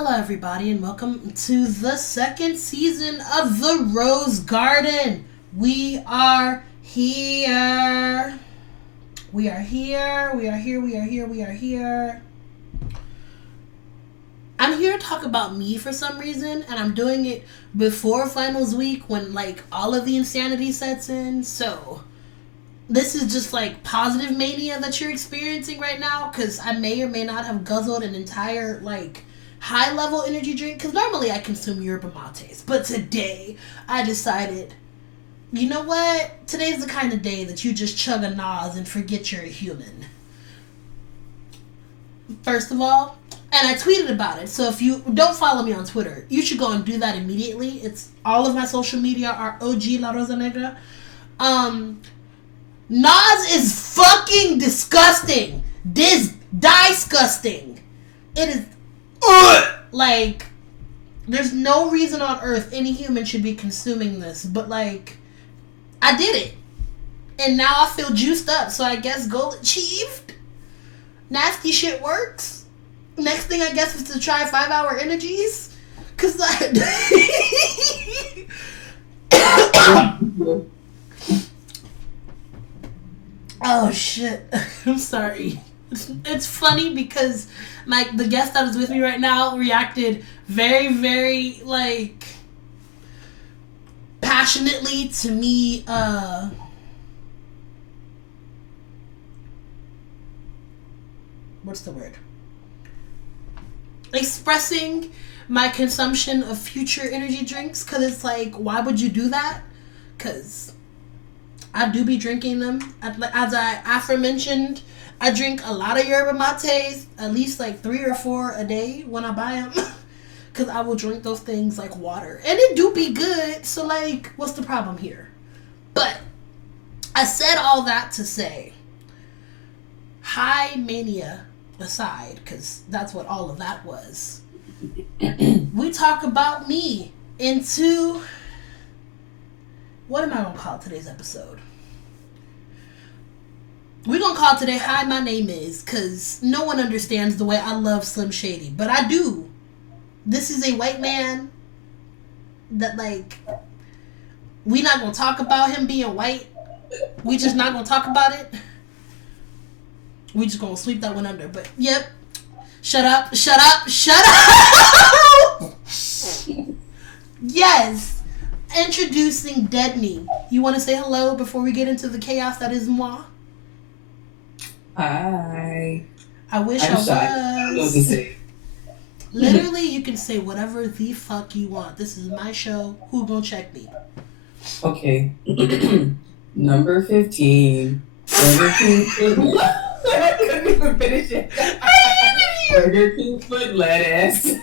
Hello, everybody, and welcome to the second season of the Roze Garden. We are here. We are here. We are here. We are here. We are here. I'm here to talk about me for some reason, and I'm doing it before finals week when, all of the insanity sets in. So, this is just, positive mania that you're experiencing right now, because I may or may not have guzzled an entire, high-level energy drink, because normally I consume yerba mates, but today I decided, you know what? Today's the kind of day that you just chug a Nas and forget you're a human. First of all, and I tweeted about it, so if you don't follow me on Twitter, you should go and do that immediately. It's all of my social media are OG La Rosa Negra. Nas is fucking disgusting. Disgusting. It is there's no reason on earth any human should be consuming this, but I did it. And now I feel juiced up, so I guess goal achieved. Nasty shit works. Next thing I guess is to try 5-hour energies. Cause oh shit. I'm sorry. It's funny because the guest that is with me right now reacted very, very passionately to me what's the word? Expressing my consumption of future energy drinks, because it's why would you do that? Because I do be drinking them. As I aforementioned, I drink a lot of yerba mates, at least 3 or 4 a day when I buy them. Because I will drink those things like water. And it do be good, so what's the problem here? But I said all that to say, high mania aside, because that's what all of that was. We talk about me into, what am I going to call today's episode? We're going to call today Hi, My Name Is, because no one understands the way I love Slim Shady. But I do. This is a white man that, we not going to talk about him being white. We just not going to talk about it. We just going to sweep that one under. But, yep. Shut up. Shut up. Shut up. Yes. Introducing Deadney. You want to say hello before we get into the chaos that is moi? Hi. I wish I was. Literally, you can say whatever the fuck you want. This is my show. Who gonna check me? Okay. Number 15. Burger King foot. I couldn't even finish it. Burger King foot lettuce.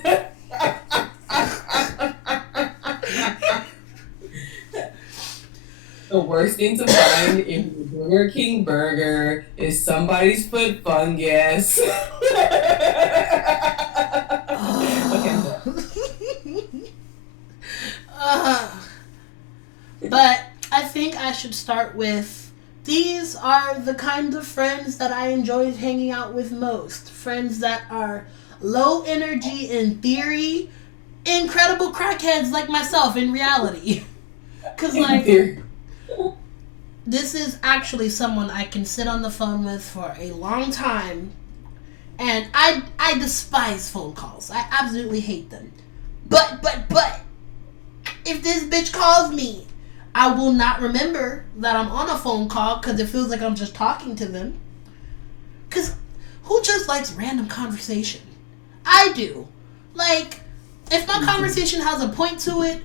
The worst thing to find in the Burger King burger is somebody's foot fungus. But I think I should start with, these are the kinds of friends that I enjoy hanging out with most. Friends that are low energy in theory, incredible crackheads like myself in reality. Because this is actually someone I can sit on the phone with for a long time. And I despise phone calls. I absolutely hate them. But, if this bitch calls me, I will not remember that I'm on a phone call because it feels like I'm just talking to them. Because who just likes random conversation? I do. If my conversation has a point to it,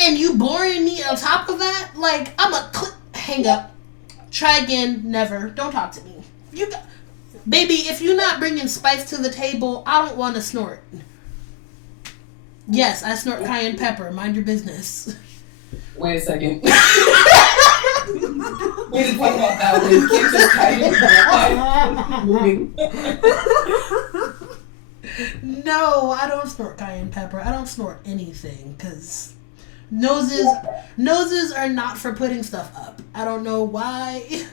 and you boring me on top of that, I'm a hang up. Try again, never. Don't talk to me. Baby, if you're not bringing spice to the table, I don't want to snort. Yes, I snort cayenne pepper. Mind your business. Wait a second. We didn't talk about that one. You can't just No, I don't snort cayenne pepper. I don't snort anything, because noses are not for putting stuff up. I don't know why.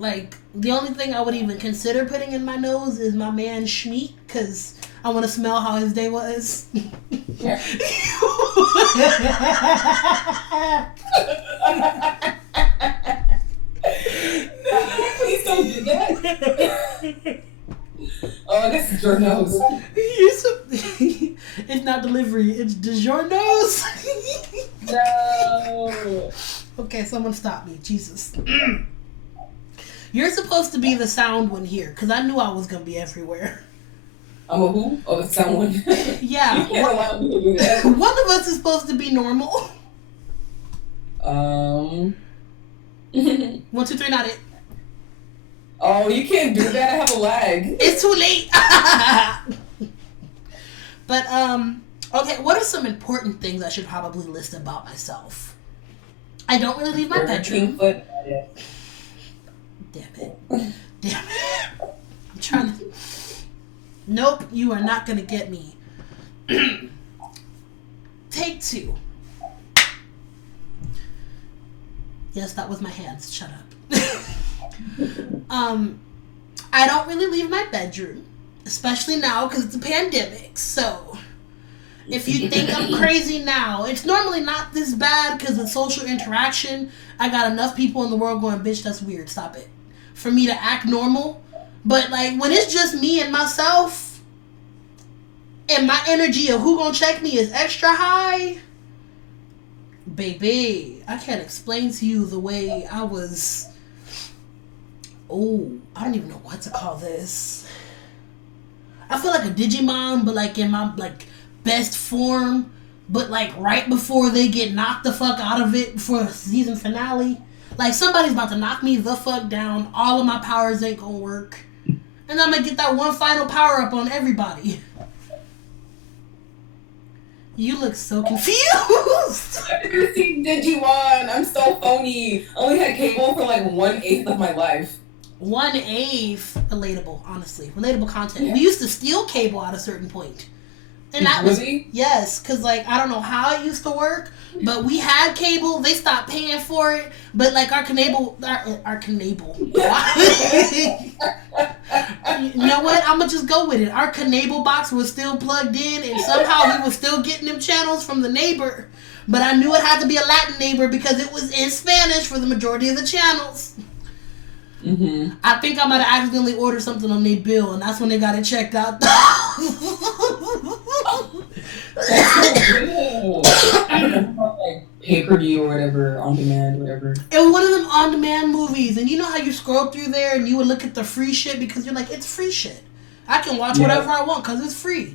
The only thing I would even consider putting in my nose is my man Schmeat, because I want to smell how his day was. Yeah. No, please don't do that. Oh, this is your nose. It's not delivery. It's DiGiorno's. No. Okay, someone stop me. Jesus. You're supposed to be the sound one here, because I knew I was going to be everywhere. I'm a who? Oh, someone. Yeah. You can't allow me to do that. One of us is supposed to be normal. 1, 1, 2, 3, not it. Oh, you can't do that. I have a lag. It's too late. But, okay, what are some important things I should probably list about myself? I don't really leave my bedroom. Foot. Damn it. Damn it. I'm trying to... Nope, you are not going to get me. Take 2. Yes, that was my hands. Shut up. I don't really leave my bedroom, especially now because it's a pandemic. So, if you think I'm crazy now, it's normally not this bad because with social interaction, I got enough people in the world going, bitch, that's weird. Stop it. For me to act normal. But, like, when it's just me and myself, and my energy of who gonna check me is extra high, baby, I can't explain to you the way I was... Oh, I don't even know what to call this. I feel like a Digimon, but, like, in my, like, best form, but, like, right before they get knocked the fuck out of it for the season finale. Like, somebody's about to knock me the fuck down. All of my powers ain't gonna work. And I'm gonna get that one final power up on everybody. You look so confused. I never seen Digimon. I'm so phony. I only had cable for like 1/8 of my life. 1/8 relatable, honestly. Relatable content. Yeah. We used to steal cable at a certain point. And that really? Was... Yes, because, like, I don't know how it used to work, but we had cable. They stopped paying for it. But, like, our cable... You know what? I'm going to just go with it. Our cable box was still plugged in, and somehow we were still getting them channels from the neighbor. But I knew it had to be a Latin neighbor because it was in Spanish for the majority of the channels. Mm-hmm. I think I might have accidentally ordered something on their bill, and that's when they got it checked out. Like pay-per-view or whatever, on demand, whatever. It was one of them on-demand movies, and you know how you scroll through there and you would look at the free shit because you're like, it's free shit. I can watch whatever I want because it's free.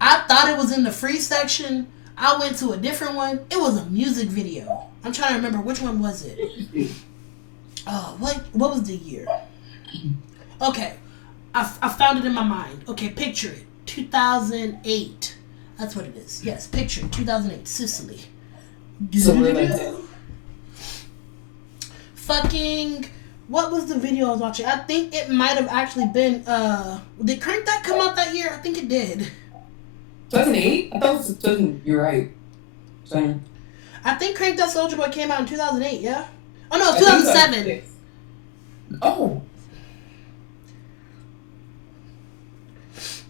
I thought it was in the free section. I went to a different one. It was a music video. I'm trying to remember which one was it. What was the year? Okay, I found it in my mind. Okay, picture it. 2008. That's what it is. Yes, picture it. 2008, Sicily. So we're like, fucking, what was the video I was watching? I think it might have actually been, did Crank That come out that year? I think it did. 2008? I thought it was 2000. You're right. Same. I think Crank That Soulja Boy came out in 2008, yeah? Oh, no, 2007. Oh.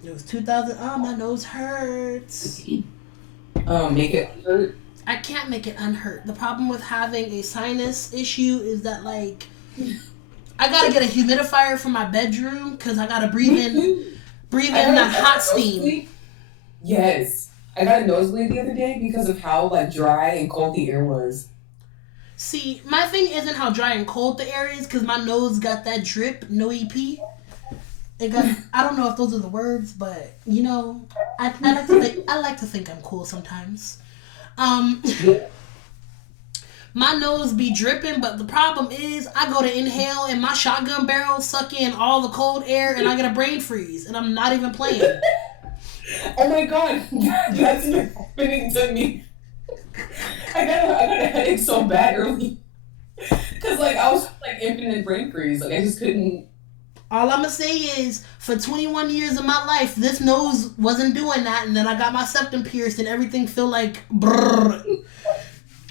It was 2000. Oh, my nose hurts. Make it hurt. I can't make it unhurt. The problem with having a sinus issue is that, like, I gotta get a humidifier for my bedroom because I gotta breathe in that hot steam. Yes. I got a nosebleed the other day because of how, like, dry and cold the air was. See, my thing isn't how dry and cold the air is because my nose got that drip, no EP. It got, I don't know if those are the words, but, you know, I like to think I'm cool sometimes. My nose be dripping, but the problem is I go to inhale and my shotgun barrel suck in all the cold air and I get a brain freeze and I'm not even playing. Oh my god, that's happening to me. I got a headache so bad early. Cause like I was like infinite brain freeze. Like I just couldn't. All I'm gonna say is, for 21 years of my life, this nose wasn't doing that, and then I got my septum pierced, and everything feel like brrr.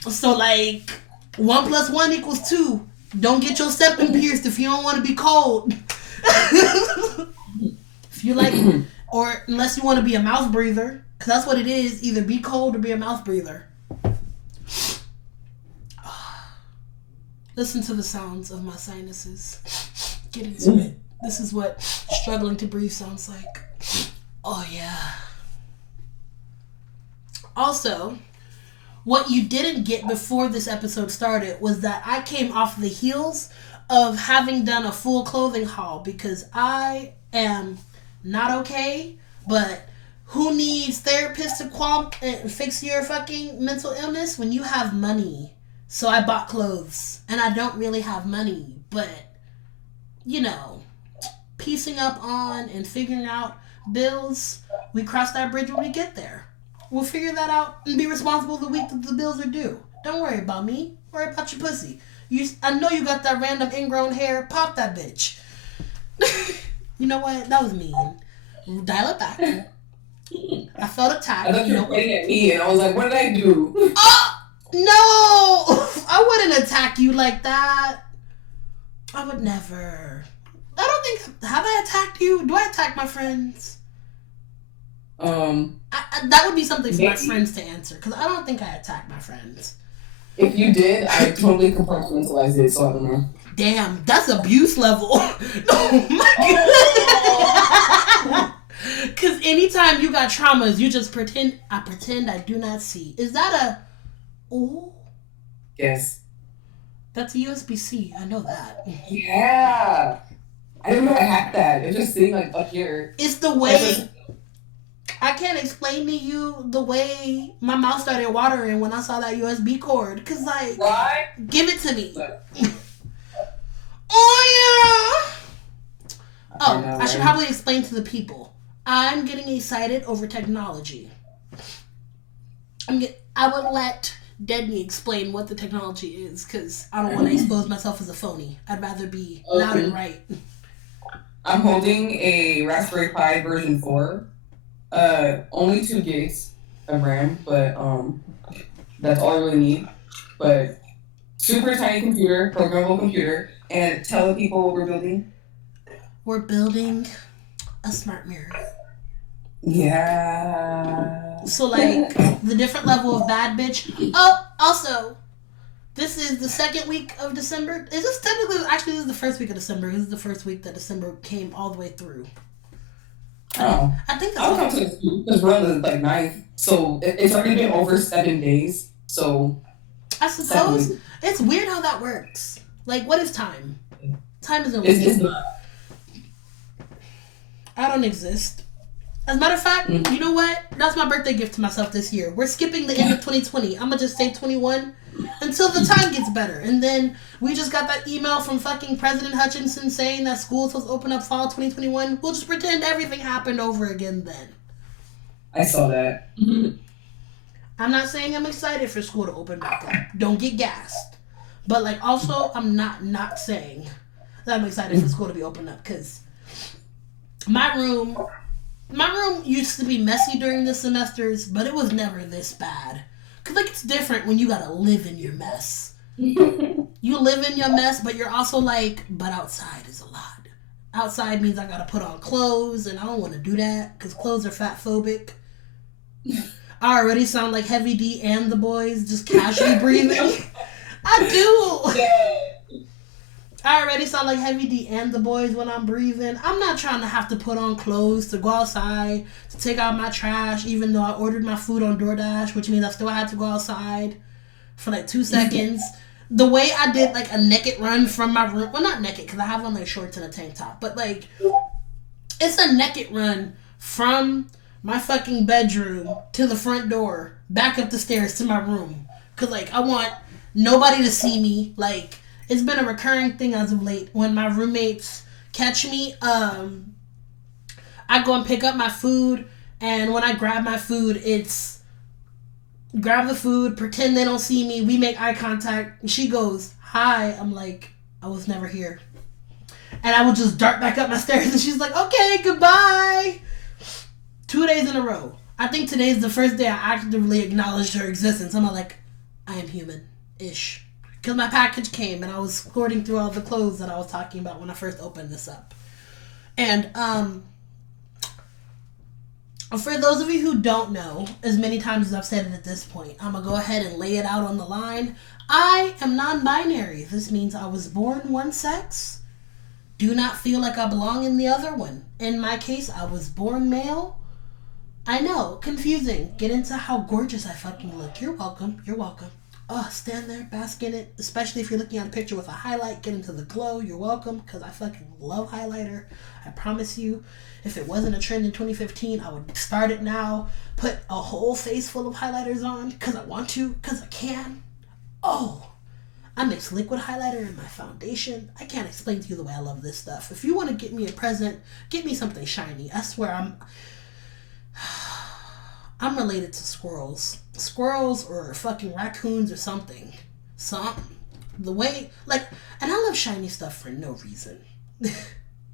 So like, 1 + 1 = 2. Don't get your septum pierced if you don't want to be cold. If you like, Or unless you want to be a mouth breather, because that's what it is. Either be cold or be a mouth breather. Listen to the sounds of my sinuses. Get into it. This is what struggling to breathe sounds like. Oh, yeah. Also, what you didn't get before this episode started was that I came off the heels of having done a full clothing haul because I am not okay, but who needs therapists to fix your fucking mental illness when you have money? So I bought clothes, and I don't really have money, but, you know, piecing up on and figuring out bills, we cross that bridge when we get there. We'll figure that out and be responsible the week that the bills are due. Don't worry about me. Worry about your pussy. I know you got that random ingrown hair. Pop that bitch. You know what? That was mean. Dial it back. I felt attacked. I thought you were pointing at me, and I was like, what did I do? Oh! No! I wouldn't attack you like that. I would never. I don't think... Have I attacked you? Do I attack my friends? That would be something for my friends to answer, because I don't think I attack my friends. If you did, I totally compartmentalized it, so I don't know. Damn, that's abuse level. Oh my god. Because anytime you got traumas, you just pretend I do not see. Is that a... Oh? Yes. That's a USB-C. I know that. Yeah. I didn't know I hacked that. It's just sitting like up here. It's the way... I can't explain to you the way my mouth started watering when I saw that USB cord. Because, like... Why? Give it to me. Oh, yeah! Oh, I should probably explain to the people. I'm getting excited over technology. I would let Dedney explain what the technology is, because I don't want to expose myself as a phony. I'd rather be loud and right. I'm holding a Raspberry Pi version 4. Only 2 gigs of RAM, but that's all I really need. But super tiny computer, programmable computer, and tell the people what we're building. We're building a smart mirror. Yeah. So, like, the different level of bad bitch. Oh, also, this is the second week of December. Is this technically... Actually, this is the first week of December. This is the first week that December came all the way through. Oh. I think that's... I'll come to this because we're on the, 9th. So, it's already been over 7 days. So... I suppose it's weird how that works. Like, what is time? Time isn't real. I don't exist. As a matter of fact, you know what? That's my birthday gift to myself this year. We're skipping the end of 2020. I'm gonna just say 21 until the time gets better. And then we just got that email from fucking President Hutchinson saying that school's supposed to open up fall 2021. We'll just pretend everything happened over again then. I saw that. I'm not saying I'm excited for school to open back up. Don't get gassed. But, like, also, I'm not saying that I'm excited for school to be opened up, because my room used to be messy during the semesters, but it was never this bad. Because, like, it's different when you gotta live in your mess. You live in your mess, but you're also like, but outside is a lot. Outside means I gotta put on clothes, and I don't want to do that, because clothes are fat phobic. I already sound like Heavy D and the boys just casually breathing. I do. I already sound like Heavy D and the boys when I'm breathing. I'm not trying to have to put on clothes to go outside, to take out my trash, even though I ordered my food on DoorDash, which means I still had to go outside for like 2 seconds. The way I did like a naked run from my room, well, not naked because I have on like shorts and a tank top, but like it's a naked run from my fucking bedroom to the front door, back up the stairs to my room. Because like I want nobody to see me. Like it's been a recurring thing as of late. When my roommates catch me, I go and pick up my food, and when I grab my food, it's grab the food, pretend they don't see me, we make eye contact, and she goes, hi. I'm like, I was never here. And I will just dart back up my stairs, and she's like, okay, goodbye. 2 days in a row. I think today is the first day I actively acknowledged her existence. I'm like, I am human-ish. Because my package came, and I was sorting through all the clothes that I was talking about when I first opened this up. And, For those of you who don't know, as many times as I've said it at this point, I'm going to go ahead and lay it out on the line. I am non-binary. This means I was born one sex, do not feel like I belong in the other one. In my case, I was born male. I know, confusing. Get into how gorgeous I fucking look. You're welcome. You're welcome. Oh, stand there, bask in it. Especially if you're looking at a picture with a highlight, get into the glow. You're welcome, because I fucking love highlighter. I promise you, if it wasn't a trend in 2015, I would start it now. Put a whole face full of highlighters on, because I want to, because I can. Oh, I mix liquid highlighter in my foundation. I can't explain to you the way I love this stuff. If you want to get me a present, get me something shiny. I swear I'm related to squirrels. Squirrels or fucking raccoons or something. The way, like, and I love shiny stuff for no reason.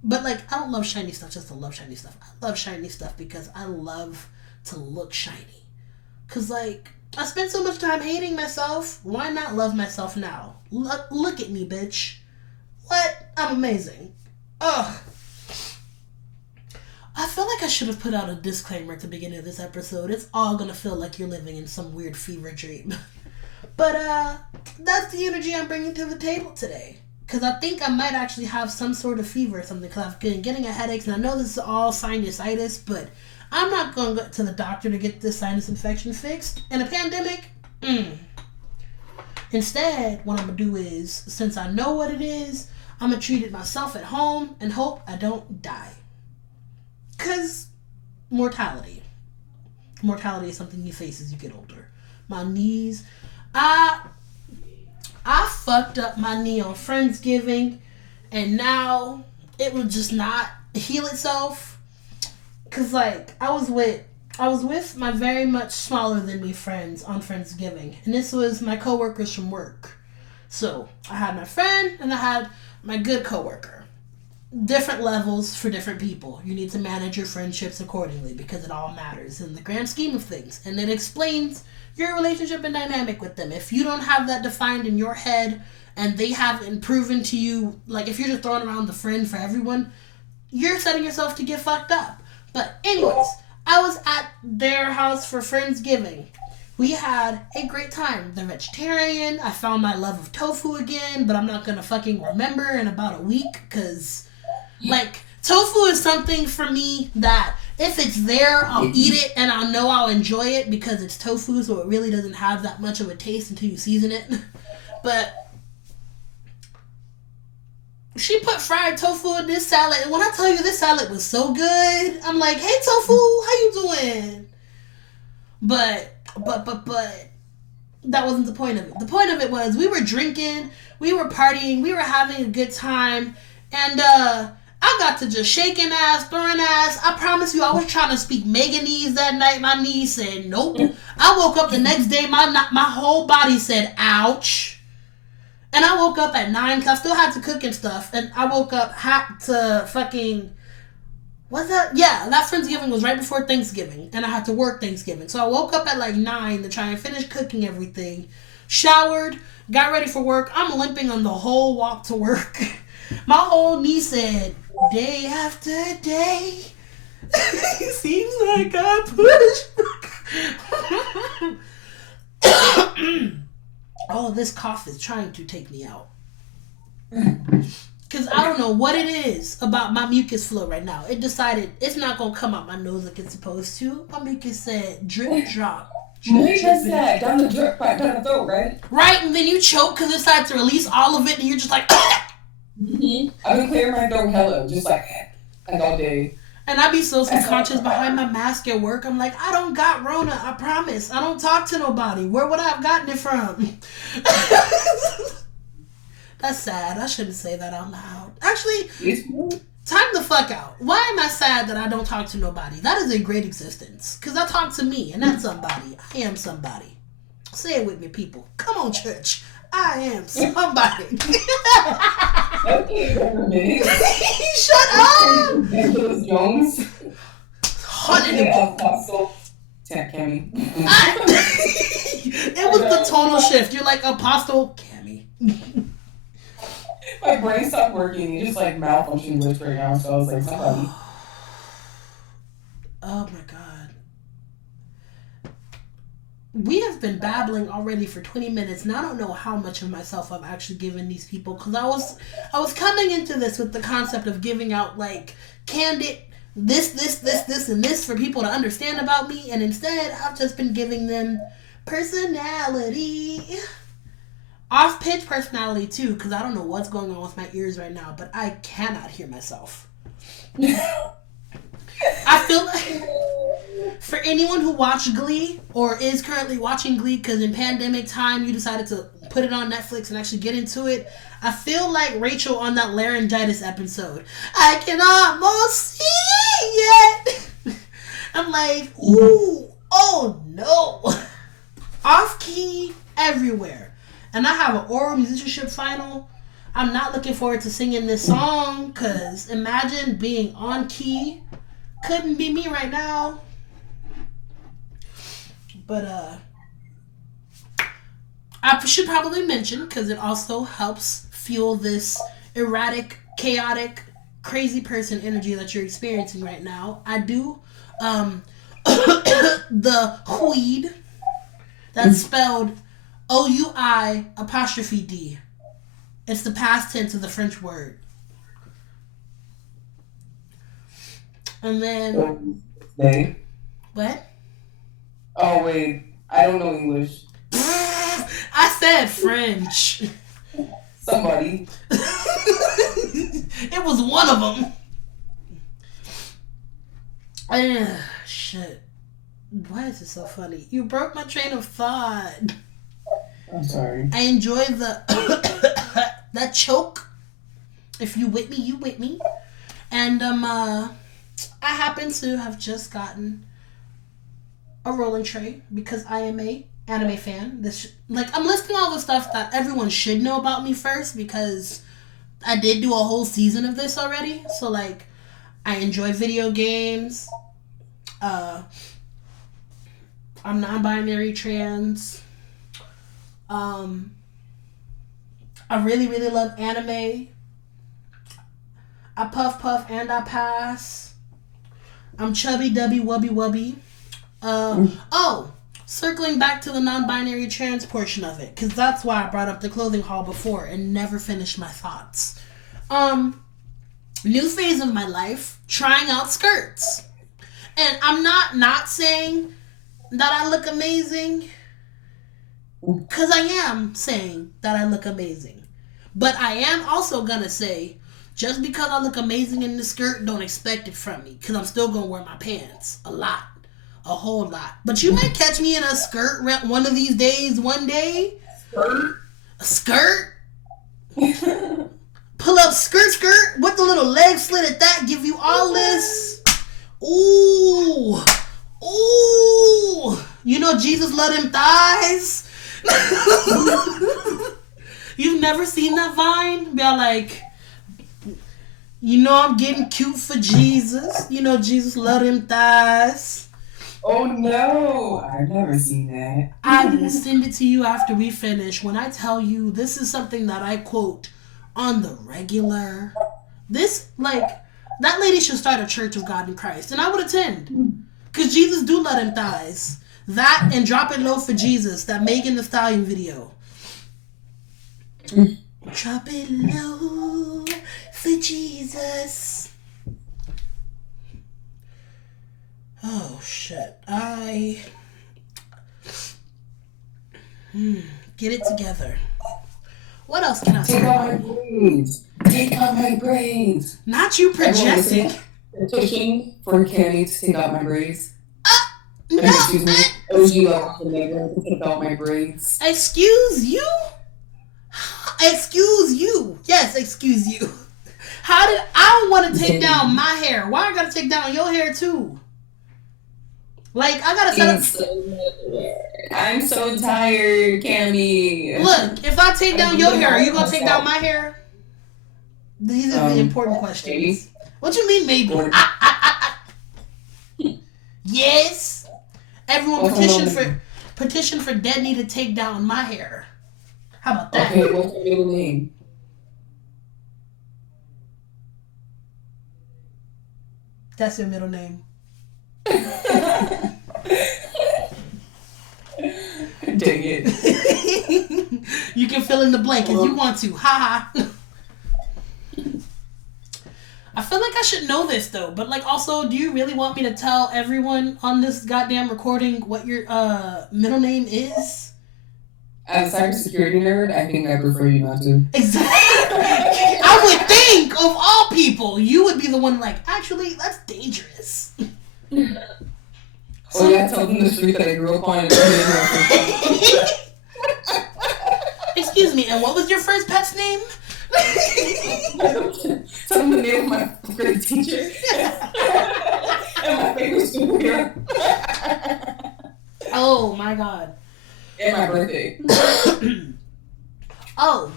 But, like, I don't love shiny stuff just to love shiny stuff. I love shiny stuff because I love to look shiny. Because, like, I spent so much time hating myself. Why not love myself now? Look at me, bitch. What? I'm amazing. Ugh. I feel like I should have put out a disclaimer at the beginning of this episode. It's all gonna feel like you're living in some weird fever dream. But, that's the energy I'm bringing to the table today. Because I think I might actually have some sort of fever or something. Because I've been getting a headache. And I know this is all sinusitis. But I'm not going to go to the doctor to get this sinus infection fixed. In a pandemic, Instead, what I'm going to do is, since I know what it is, I'm going to treat it myself at home and hope I don't die. Because mortality. Mortality is something you face as you get older. My knees. I fucked up my knee on Friendsgiving, and now it will just not heal itself. Cause like I was with my very much smaller than me friends on Friendsgiving, and this was my coworkers from work. So I had my friend and I had my good coworker. Different levels for different people. You need to manage your friendships accordingly because it all matters in the grand scheme of things, and it explains your relationship and dynamic with them. If you don't have that defined in your head and they haven't proven to you, like if you're just throwing around the friend for everyone, you're setting yourself to get fucked up. But anyways, I was at their house for Friendsgiving. We had a great time. They're vegetarian. I found my love of tofu again, but I'm not gonna fucking remember in about a week because, like, tofu is something for me that if it's there, I'll eat it and I'll know I'll enjoy it because it's tofu, so it really doesn't have that much of a taste until you season it. But she put fried tofu in this salad, and when I tell you this salad was so good, I'm like, hey tofu, how you doing? But that wasn't the point of it. The point of it was we were drinking, we were partying, we were having a good time, and I got to just shaking ass, throwing ass. I promise you, I was trying to speak Meganese that night. My knee said nope. I woke up the next day, my whole body said ouch. And I woke up at 9 because I still had to cook and stuff. And I woke up had to fucking, what's that? Yeah, that Friendsgiving was right before Thanksgiving. And I had to work Thanksgiving. So I woke up at like 9 to try and finish cooking everything. Showered, got ready for work. I'm limping on the whole walk to work. My whole knee said, day after day, seems like I push. Oh, this cough is trying to take me out. Because I don't know what it is about my mucus flow right now. It decided it's not going to come out my nose like it's supposed to. My mucus said drip, drop. Drip, does that. Down the throat, right? Right, and then you choke because it decided to release all of it, and you're just like, mm-hmm. I've been clearing my throat hella, just like all day. And I be so subconscious behind my mask at work. I'm like, I don't got Rona, I promise. I don't talk to nobody. Where would I have gotten it from? That's sad. I shouldn't say that out loud. Actually, time the fuck out. Why am I sad that I don't talk to nobody? That is a great existence. Because I talk to me, and that's somebody. I am somebody. Say it with me, people. Come on, church. I am somebody. Okay, shut up. Nicholas Jones. Apostle. Cammy. It was the tonal shift. You're like Apostle Cammy. My brain stopped working. It just like malfunctioned with right now. So I was like, somebody. Oh my god. we have been babbling already for 20 minutes, and I don't know how much of myself I've actually given these people, because I was coming into this with the concept of giving out like candid this, and this for people to understand about me, and instead I've just been giving them personality. Off-pitch personality too, because I don't know what's going on with my ears right now, but I cannot hear myself. I feel like for anyone who watched Glee or is currently watching Glee, because in pandemic time you decided to put it on Netflix and actually get into it, I feel like Rachel on that laryngitis episode. I can almost see it. I'm like, ooh, oh no. Off key everywhere. And I have an oral musicianship final. I'm not looking forward to singing this song, because imagine being on key. Couldn't be me right now. But I should probably mention, because it also helps fuel this erratic, chaotic, crazy person energy that you're experiencing right now. I do the weed. That's spelled OUI''D. It's the past tense of the French word. And then... They? What? Oh, wait. I don't know English. I said French. Somebody. It was one of them. Shit. Why is it so funny? You broke my train of thought. I'm sorry. I enjoy the that choke. If you with me, you with me. And I happen to have just gotten a rolling tray because I am a anime fan. I'm listing all the stuff that everyone should know about me first, because I did do a whole season of this already. So like, I enjoy video games. I'm non-binary, trans. I really, really love anime. I puff and I pass. I'm chubby, dubby, wubby, wubby. Circling back to the non-binary trans portion of it, because that's why I brought up the clothing haul before and never finished my thoughts. New phase of my life, trying out skirts. And I'm not saying that I look amazing, because I am saying that I look amazing. But I am also gonna say, just because I look amazing in the skirt, don't expect it from me, because I'm still gonna wear my pants a whole lot. But you might catch me in a skirt one of these days, one day. Skirt? A skirt? Pull up skirt with the little leg slit at that, give you all this. Ooh. You know Jesus loved them thighs? You've never seen that Vine? Be all like, you know I'm getting cute for Jesus. You know Jesus loved them thighs. Oh no, I've never seen that. I will send it to you after we finish. When I tell you this is something that I quote on the regular. This, like, that lady should start a Church of God in Christ, and I would attend. Because Jesus do love them thighs. That and Drop It Low for Jesus, that Megan Thee Stallion video. Drop it low for Jesus. Oh, shit. Get it together. What else can I say? Take out my braids. Take out my braids. Not you projecting. Petition for Cammy to take out my braids. No. Excuse me. To take out my braids. Excuse you? Excuse you. Yes, excuse you. I don't want to take down my hair. Why I gotta take down your hair too? Like, I gotta set up. I'm so tired, Cammy. Look, if I take down your hair, are you gonna take down my hair? These are the important questions. Maybe. What you mean, maybe? Yes. Everyone petition for Dedney to take down my hair. How about that? Okay, what's your middle name? That's your middle name. in the blank as you want to. Ha ha. I feel like I should know this though, but like also, do you really want me to tell everyone on this goddamn recording what your middle name is? As a cybersecurity nerd, I think I prefer you not to. Exactly. I would think of all people, you would be the one like, actually, that's dangerous. Oh yeah, tell them the street that I grew up on. Excuse me, and what was your first pet's name? Tell them the name of my favorite teacher and my favorite superhero. Oh my god. And my birthday. Oh,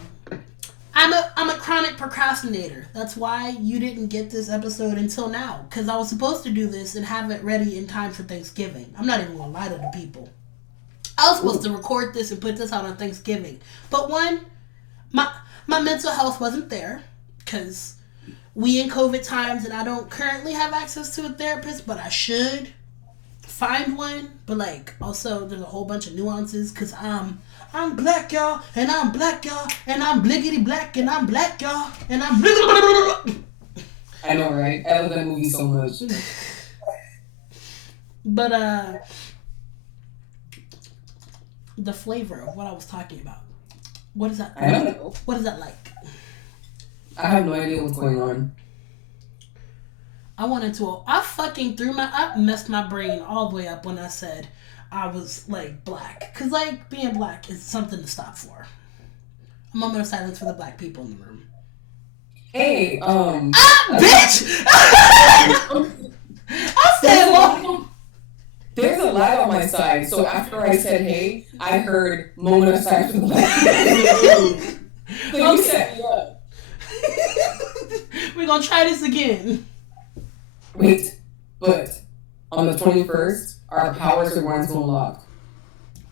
I'm a chronic procrastinator. That's why you didn't get this episode until now, because I was supposed to do this and have it ready in time for Thanksgiving. I'm not even gonna lie to the people. I was supposed to record this and put this out on Thanksgiving, but one, my mental health wasn't there, because we in COVID times, and I don't currently have access to a therapist, but I should find one. But like, also there's a whole bunch of nuances, because I'm black, y'all, and I'm black, y'all, and I'm bliggity black, and I'm black, y'all, and I'm bliggity. I know, right? I love that movie so much. But the flavor of what I was talking about. What is that? I don't know. What is that like? I have no idea what's going on. I messed my brain all the way up when I said I was like black. Cause like being black is something to stop for. A moment of silence for the black people in the room. Hey, bitch! I said what? There's a lie on my side, so after I said hey, I heard moment of silence for the black people. So you set me up. We're gonna try this again. Wait, but on the 21st, our powers are going to unlock.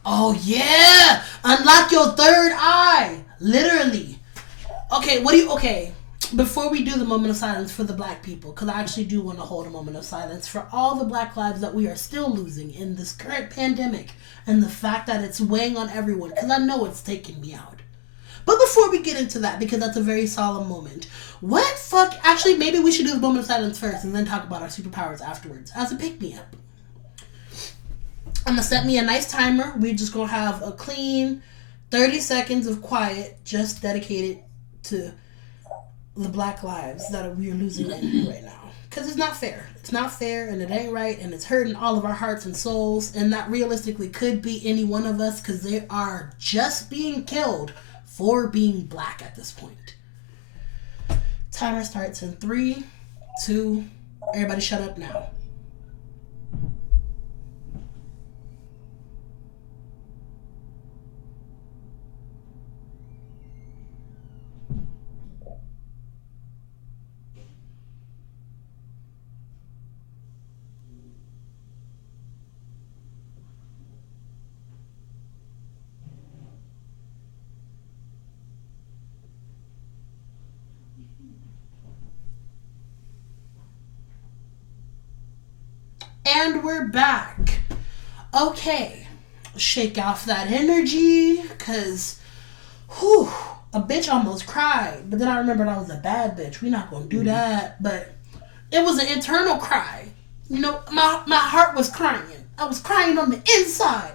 Oh yeah! Unlock your third eye! Literally. Okay, before we do the moment of silence for the black people, because I actually do want to hold a moment of silence for all the black lives that we are still losing in this current pandemic, and the fact that it's weighing on everyone, because I know it's taking me out. But before we get into that, because that's a very solemn moment, actually, maybe we should do the moment of silence first and then talk about our superpowers afterwards as a pick-me-up. I'm going to set me a nice timer. We're just going to have a clean 30 seconds of quiet just dedicated to the black lives that we are losing right now. Because it's not fair. It's not fair, and it ain't right, and it's hurting all of our hearts and souls, and that realistically could be any one of us, because they are just being killed for being black at this point. Timer starts in 3, 2, everybody shut up now. And we're back. Okay. Shake off that energy, because, a bitch almost cried. But then I remembered I was a bad bitch. We're not going to do that. But it was an internal cry. You know, my heart was crying. I was crying on the inside.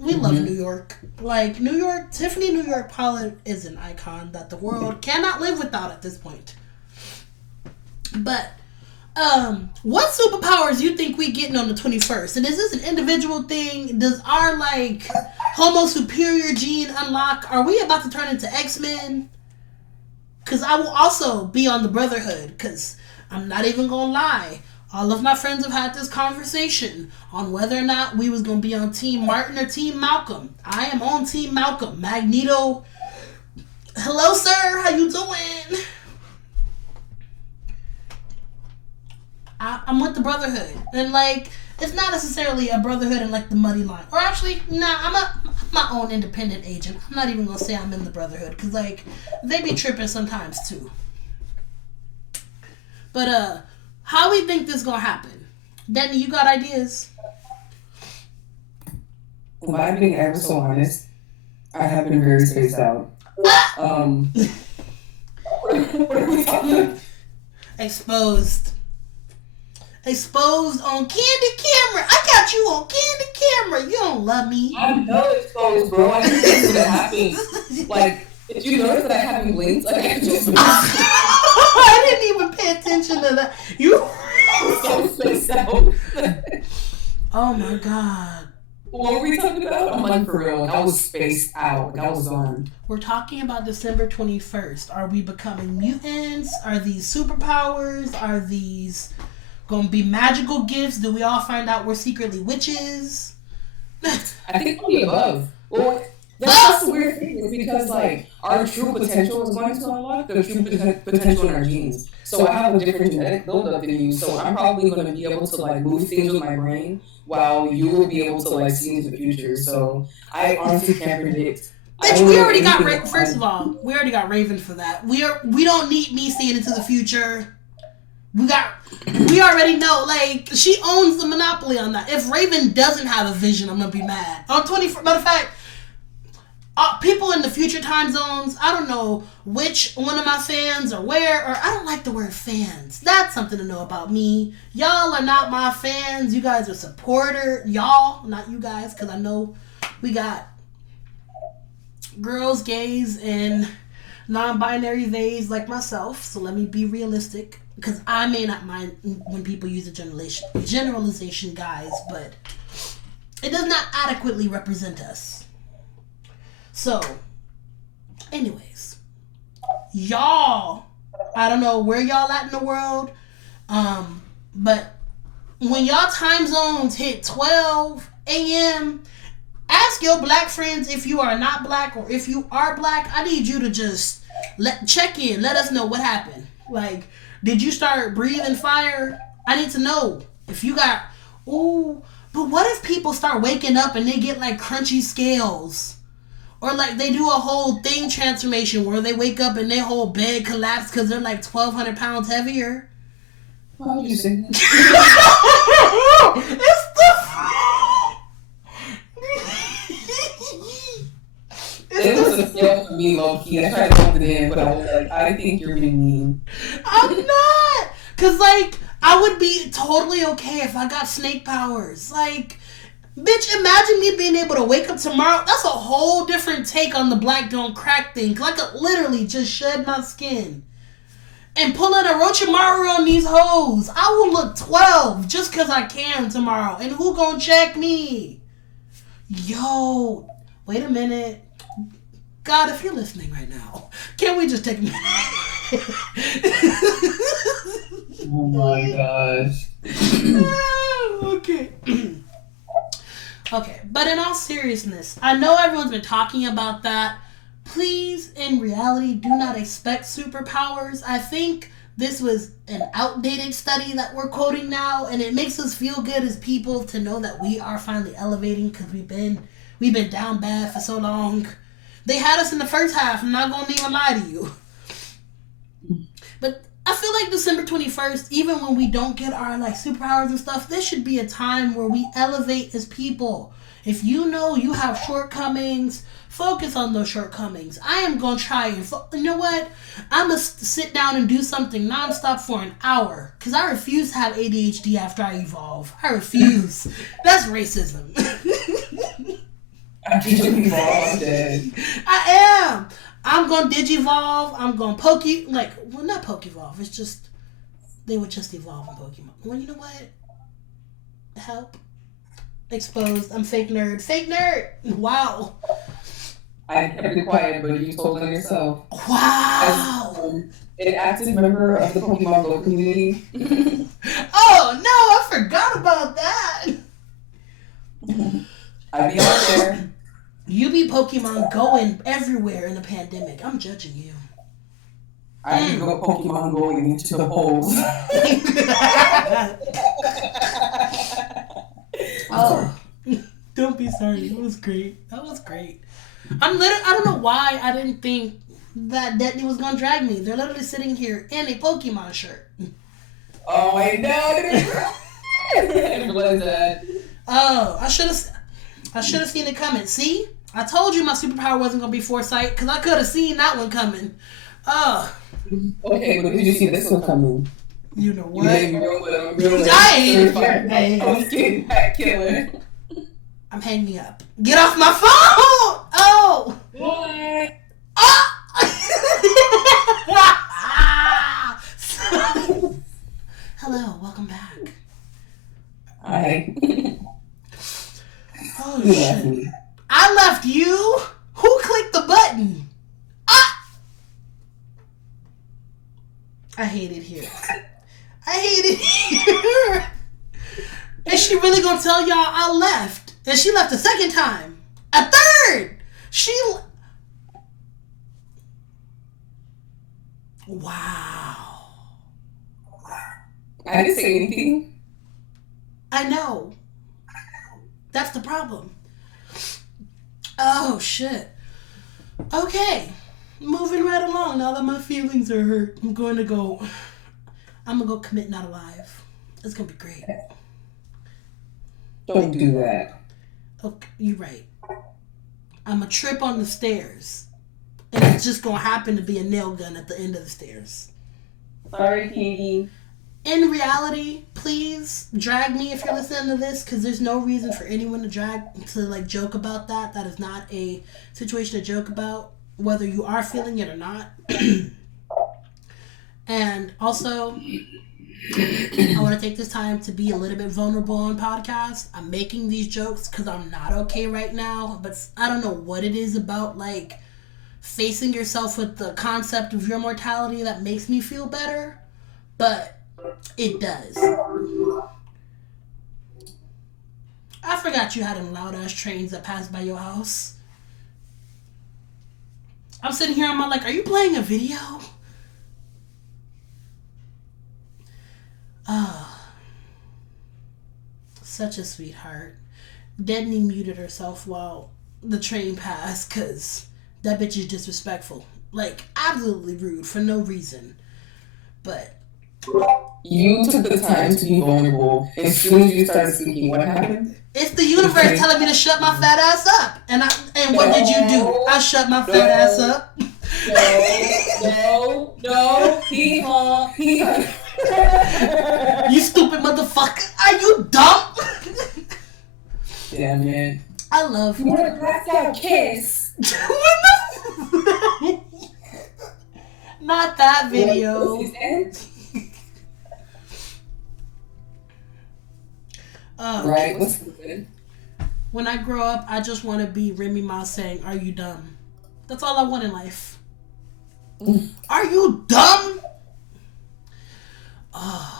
We love New York. Like, New York, Tiffany New York Pollard is an icon that the world cannot live without at this point. But what superpowers you think we getting on the 21st? And is this an individual thing? Does our like Homo superior gene unlock? Are we about to turn into X-Men? Because I will also be on the Brotherhood, because I'm not even gonna lie, all of my friends have had this conversation on whether or not we was gonna be on Team Martin or Team Malcolm. I am on Team Malcolm. Magneto, hello sir, how you doing? I'm with the Brotherhood, and like, it's not necessarily a brotherhood in like the muddy line. Or actually, nah, I'm my own independent agent. I'm not even gonna say I'm in the Brotherhood, because like, they be tripping sometimes too. But how we think this gonna happen? Denny, you got ideas? Well, I'm being ever so honest. I have been very spaced out. Um, what are we talking about? Exposed. Exposed on Candy Camera. I got you on Candy Camera. You don't love me. I'm hella exposed, bro. I didn't think that happened. Like, did you notice that I haven't blinked? Like, I just I didn't even pay attention to that. You so spaced out. Oh my god. What were we talking about? I'm like, for real. Like, I was spaced out. Like, I was zoned. We're talking about December 21st. Are we becoming mutants? Are these superpowers? Are these going to be magical gifts? Do we all find out we're secretly witches? I think all the above. Well, that's the weird thing, is because, like, our true potential is going to unlock the true potential in our genes. So I have a different genetic buildup than you, so I'm probably going to be able to, like, move things with my brain while you will be able to, like, see into the future. So I honestly can't predict. Bitch, we already got first of all, we already got Raven for that. We don't need me seeing into the future. We already know, like, she owns the monopoly on that. If Raven doesn't have a vision, I'm gonna be mad. On 24, matter of fact, people in the future time zones, I don't know which one of my fans or where, or I don't like the word fans. That's something to know about me. Y'all are not my fans. You guys are supporter. Y'all, not you guys, because I know we got girls, gays, and non-binary theys like myself. So let me be realistic, because I may not mind when people use a generalization, guys, but it does not adequately represent us. So, anyways, y'all, I don't know where y'all at in the world, but when y'all time zones hit 12 a.m., ask your black friends if you are not black, or if you are black, I need you to just check in. Let us know what happened. Like, did you start breathing fire? I need to know. If you got, but what if people start waking up and they get like crunchy scales? Or like they do a whole thing transformation where they wake up and their whole bed collapse because they're like 1,200 pounds heavier. Why would you say that? It was a scale for me, low key. I tried to hold it in, but I was like, I think you're being mean. I'm not! Because, like, I would be totally okay if I got snake powers. Like, bitch, imagine me being able to wake up tomorrow. That's a whole different take on the black don't crack thing. Cause I could literally just shed my skin and pull in a Orochimaru on these hoes. I will look 12 just because I can tomorrow. And who gonna check me? Yo, wait a minute. God, if you're listening right now, can we just take a minute? Oh my gosh. Okay. Okay, but in all seriousness, I know everyone's been talking about that. Please, in reality, do not expect superpowers. I think this was an outdated study that we're quoting now, and it makes us feel good as people to know that we are finally elevating, because we've been down bad for so long. They had us in the first half. I'm not gonna even lie to you. But I feel like December 21st, even when we don't get our like superpowers and stuff, this should be a time where we elevate as people. If you know you have shortcomings, focus on those shortcomings. I am going to try and, you know what? I'm going to sit down and do something nonstop for an hour. Because I refuse to have ADHD after I evolve. I refuse. That's racism. I can't evolve, Dad. I am. I'm going to digivolve. I'm going to not Pokevolve. It's just, they would just evolve in Pokemon. Well, you know what? Help. Exposed. I'm fake nerd. Fake nerd. Wow. I kept it quiet, but you told it yourself. Wow. As an active member of the Pokemon Go community. Oh, no, I forgot about that. I be out there. You be Pokemon going everywhere in the pandemic. I'm judging you. I be Pokemon going into the holes. Oh, don't be sorry. It was great. That was great. I don't know why I didn't think that Detney was gonna drag me. They're literally sitting here in a Pokemon shirt. Oh, I know. I didn't realize that. Oh, I should have seen it coming. See, I told you my superpower wasn't gonna be foresight because I could have seen that one coming. Okay, but did you see this one coming? You know what? I was getting that killer. I'm hanging up. Get off my phone! Oh! What? Oh! Hello, welcome back. Hi. Oh shit. I left you? Who clicked the button? Ah! I hate it here. I hate it here. Is she really gonna tell y'all I left? And she left a second time. A third! Wow. I didn't say anything. I know. That's the problem. Oh, shit. Okay. Moving right along. Now that my feelings are hurt, I'm gonna go commit not alive. It's gonna be great. Don't do that. Okay, you're right. I'm a trip on the stairs. And it's just gonna happen to be a nail gun at the end of the stairs. Sorry, Katie. In reality, please drag me if you're listening to this, because there's no reason for anyone to joke about that. That is not a situation to joke about, whether you are feeling it or not. And also, I want to take this time to be a little bit vulnerable on podcast. I'm making these jokes because I'm not okay right now, but I don't know what it is about facing yourself with the concept of your mortality that makes me feel better, but it does. I forgot you had them loud ass trains that pass by your house. I'm sitting here, I'm like, are you playing a video? Oh, such a sweetheart. Deadney muted herself while the train passed because that bitch is disrespectful. Absolutely rude for no reason. But you took the time to be vulnerable. As soon as you started speaking, what happened? It's the universe telling me to shut my fat ass up. And what did you do? I shut my fat ass up. No, hee. You stupid motherfucker. Are you dumb? Damn it. I love you. What a blacked out kiss. Not that video. Right, what's good? When I grow up, I just want to be Remy Ma saying, "Are you dumb?" That's all I want in life. Are you dumb? Oh.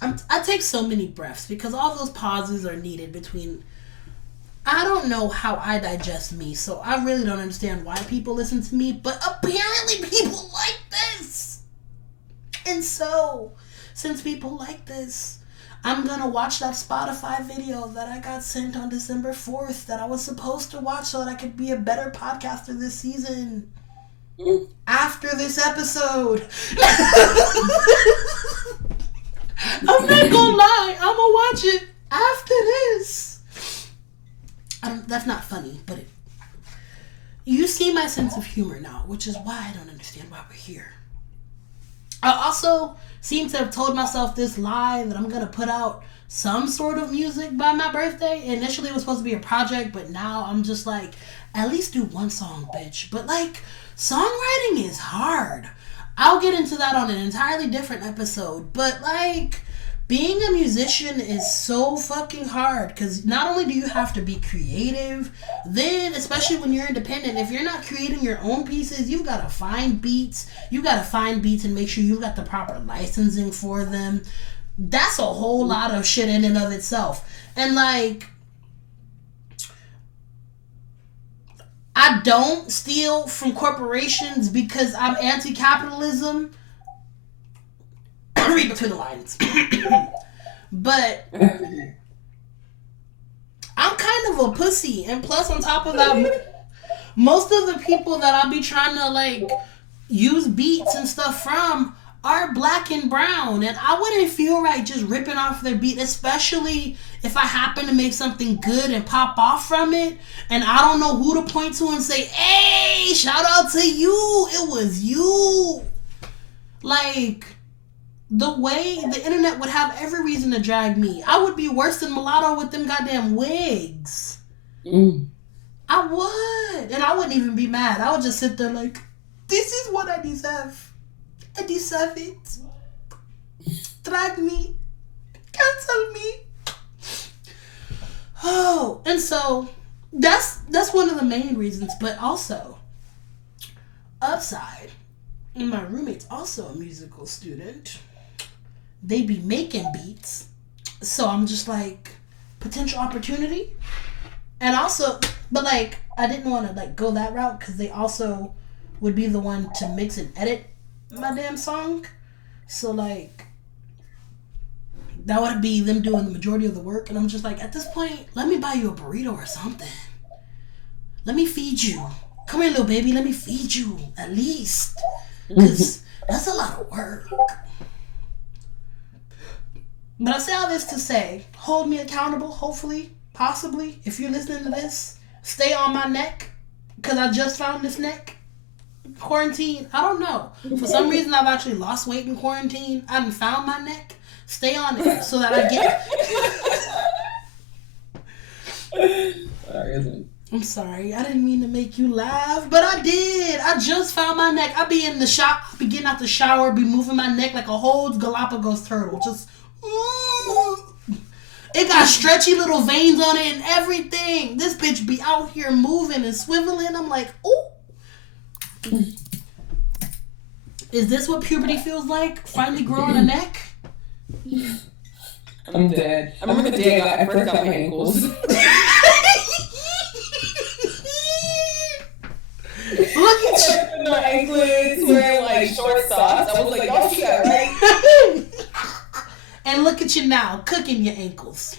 I take so many breaths because all those pauses are needed between. I don't know how I digest me, so I really don't understand why people listen to me, but apparently people like this. And so, since people like this, I'm gonna watch that Spotify video that I got sent on December 4th that I was supposed to watch so that I could be a better podcaster this season. After this episode. I'm not gonna lie, I'm gonna watch it after this. That's not funny, but you see my sense of humor now, which is why I don't understand why we're here. I also seem to have told myself this lie that I'm gonna put out some sort of music by my birthday. Initially it was supposed to be a project, but now I'm just like, at least do one song, bitch. But songwriting is hard. I'll get into that on an entirely different episode, but being a musician is so fucking hard because not only do you have to be creative, then especially when you're independent, if you're not creating your own pieces, you've got to find beats. You got to find beats and make sure you've got the proper licensing for them. That's a whole lot of shit in and of itself. And I don't steal from corporations because I'm anti-capitalism. Read between the lines. But I'm kind of a pussy, and plus on top of that, most of the people that I'll be trying to use beats and stuff from are black and brown, and I wouldn't feel right just ripping off their beat, especially if I happen to make something good and pop off from it, and I don't know who to point to and say, hey, shout out to you, it was you. Like, the way the internet would have every reason to drag me. I would be worse than Mulatto with them goddamn wigs. I would. And I wouldn't even be mad. I would just sit there like, this is what I deserve. I deserve it. Drag me. Cancel me. Oh, and so that's one of the main reasons. But also, upside, and my roommate's also a musical student. They be making beats. So I'm just like, potential opportunity. And also, but like, I didn't want to like go that route because they also would be the one to mix and edit my damn song. So like, that would be them doing the majority of the work. And I'm just like, at this point, let me buy you a burrito or something. Let me feed you. Come here, little baby. Let me feed you at least. Because that's a lot of work. But I say all this to say, hold me accountable, hopefully, possibly. If you're listening to this, stay on my neck, because I just found this neck. Quarantine, I don't know. For some reason, I've actually lost weight in quarantine. I haven't found my neck. Stay on it so that I get... I'm sorry. I didn't mean to make you laugh, but I did. I just found my neck. I be in the shop, be getting out the shower, be moving my neck like a whole Galapagos turtle. Just... It got stretchy little veins on it and everything. This bitch be out here moving and swiveling. I'm like, ooh. Is this what puberty feels like? Finally growing a neck? I'm dead. I remember the day I first got my ankles. Look at you. My anklets, wearing like short socks. I was like, y'all see that, right? And look at you now, cooking your ankles.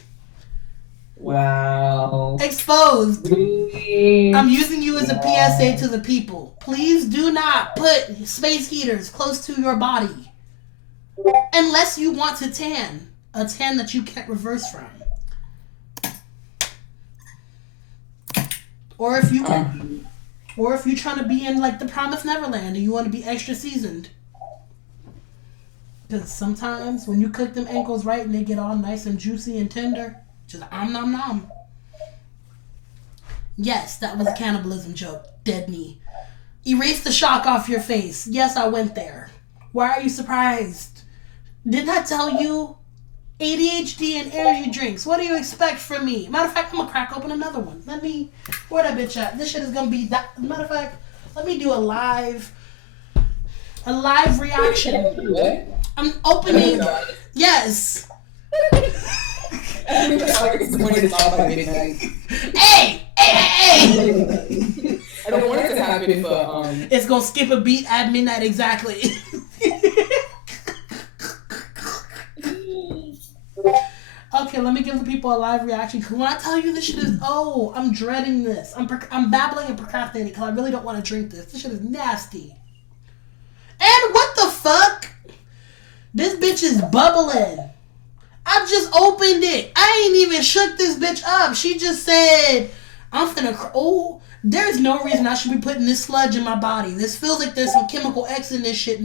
Wow. Exposed. I'm using you as a PSA to the people. Please do not put space heaters close to your body. Unless you want to tan. A tan that you can't reverse from. Or if you're trying to be in like the Promised Neverland and you want to be extra seasoned. Because sometimes when you cook them ankles right and they get all nice and juicy and tender, just nom nom. Yes, that was a cannibalism joke. Dead me. Erase the shock off your face. Yes, I went there. Why are you surprised? Didn't I tell you? ADHD and energy drinks. What do you expect from me? Matter of fact, I'm going to crack open another one. Where that bitch at? This shit is going to be that. Matter of fact, let me do a live reaction. What? I'm opening. Yes. Hey! I don't want it to happen, but it's gonna skip a beat at midnight exactly. Okay, let me give the people a live reaction. Cause when I tell you this shit is, I'm dreading this. I'm babbling and procrastinating because I really don't want to drink this. This shit is nasty. And what the fuck? This bitch is bubbling. I just opened it. I ain't even shook this bitch up. She just said, I'm finna there's no reason I should be putting this sludge in my body. This feels like there's some chemical X in this shit.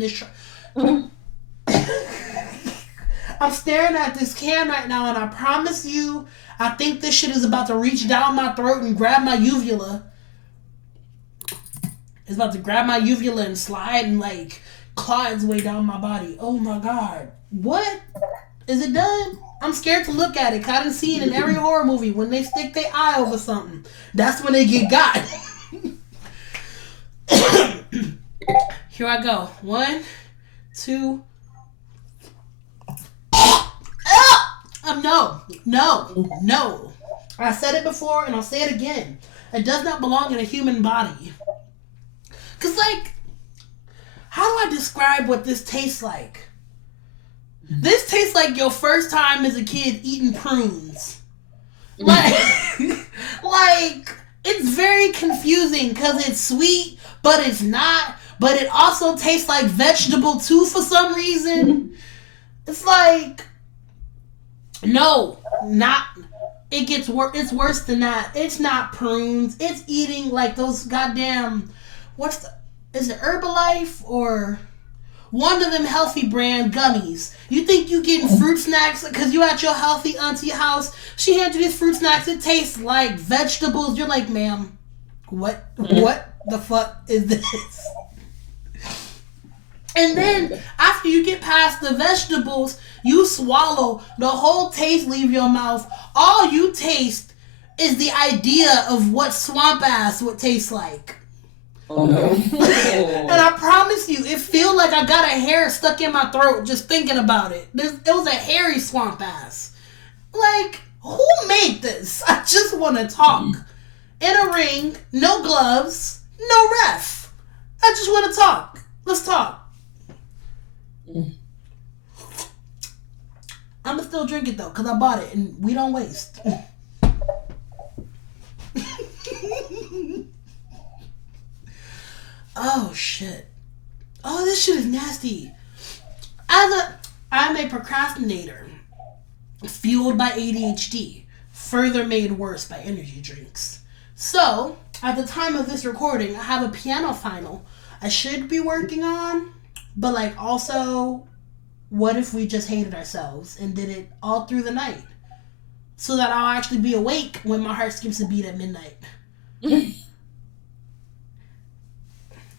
I'm staring at this can right now, and I promise you, I think this shit is about to reach down my throat and grab my uvula. It's about to grab my uvula and slide and like claw its way down my body. Oh my god. What? Is it done? I'm scared to look at it because I done seen in every horror movie when they stick their eye over something. That's when they get got. Here I go. 1, 2. No. I said it before and I'll say it again. It does not belong in a human body. Because, like, how do I describe what this tastes like? This tastes like your first time as a kid eating prunes. Like, it's very confusing because it's sweet, but it's not. but it also tastes like vegetable too for some reason. It's like, no, not. It gets worse. It's worse than that. It's not prunes. It's eating like those goddamn. Is it Herbalife or one of them healthy brand gummies? You think you getting fruit snacks because you at your healthy auntie house? She hands you these fruit snacks. It tastes like vegetables. You're like, ma'am, what the fuck is this? And then after you get past the vegetables, you swallow, the whole taste leave your mouth. All you taste is the idea of what swamp ass would taste like. Oh no. And I promise you, it feels like I got a hair stuck in my throat just thinking about it. It was a hairy swamp ass. Like, who made this? I just want to talk. In a ring, no gloves, no ref. I just want to talk. Let's talk. I'ma still drink it though, because I bought it and we don't waste. Oh shit. Oh, this shit is nasty. I'm a procrastinator fueled by ADHD, further made worse by energy drinks. So, at the time of this recording, I have a piano final I should be working on, but like also, what if we just hated ourselves and did it all through the night? So that I'll actually be awake when my heart skips a beat at midnight.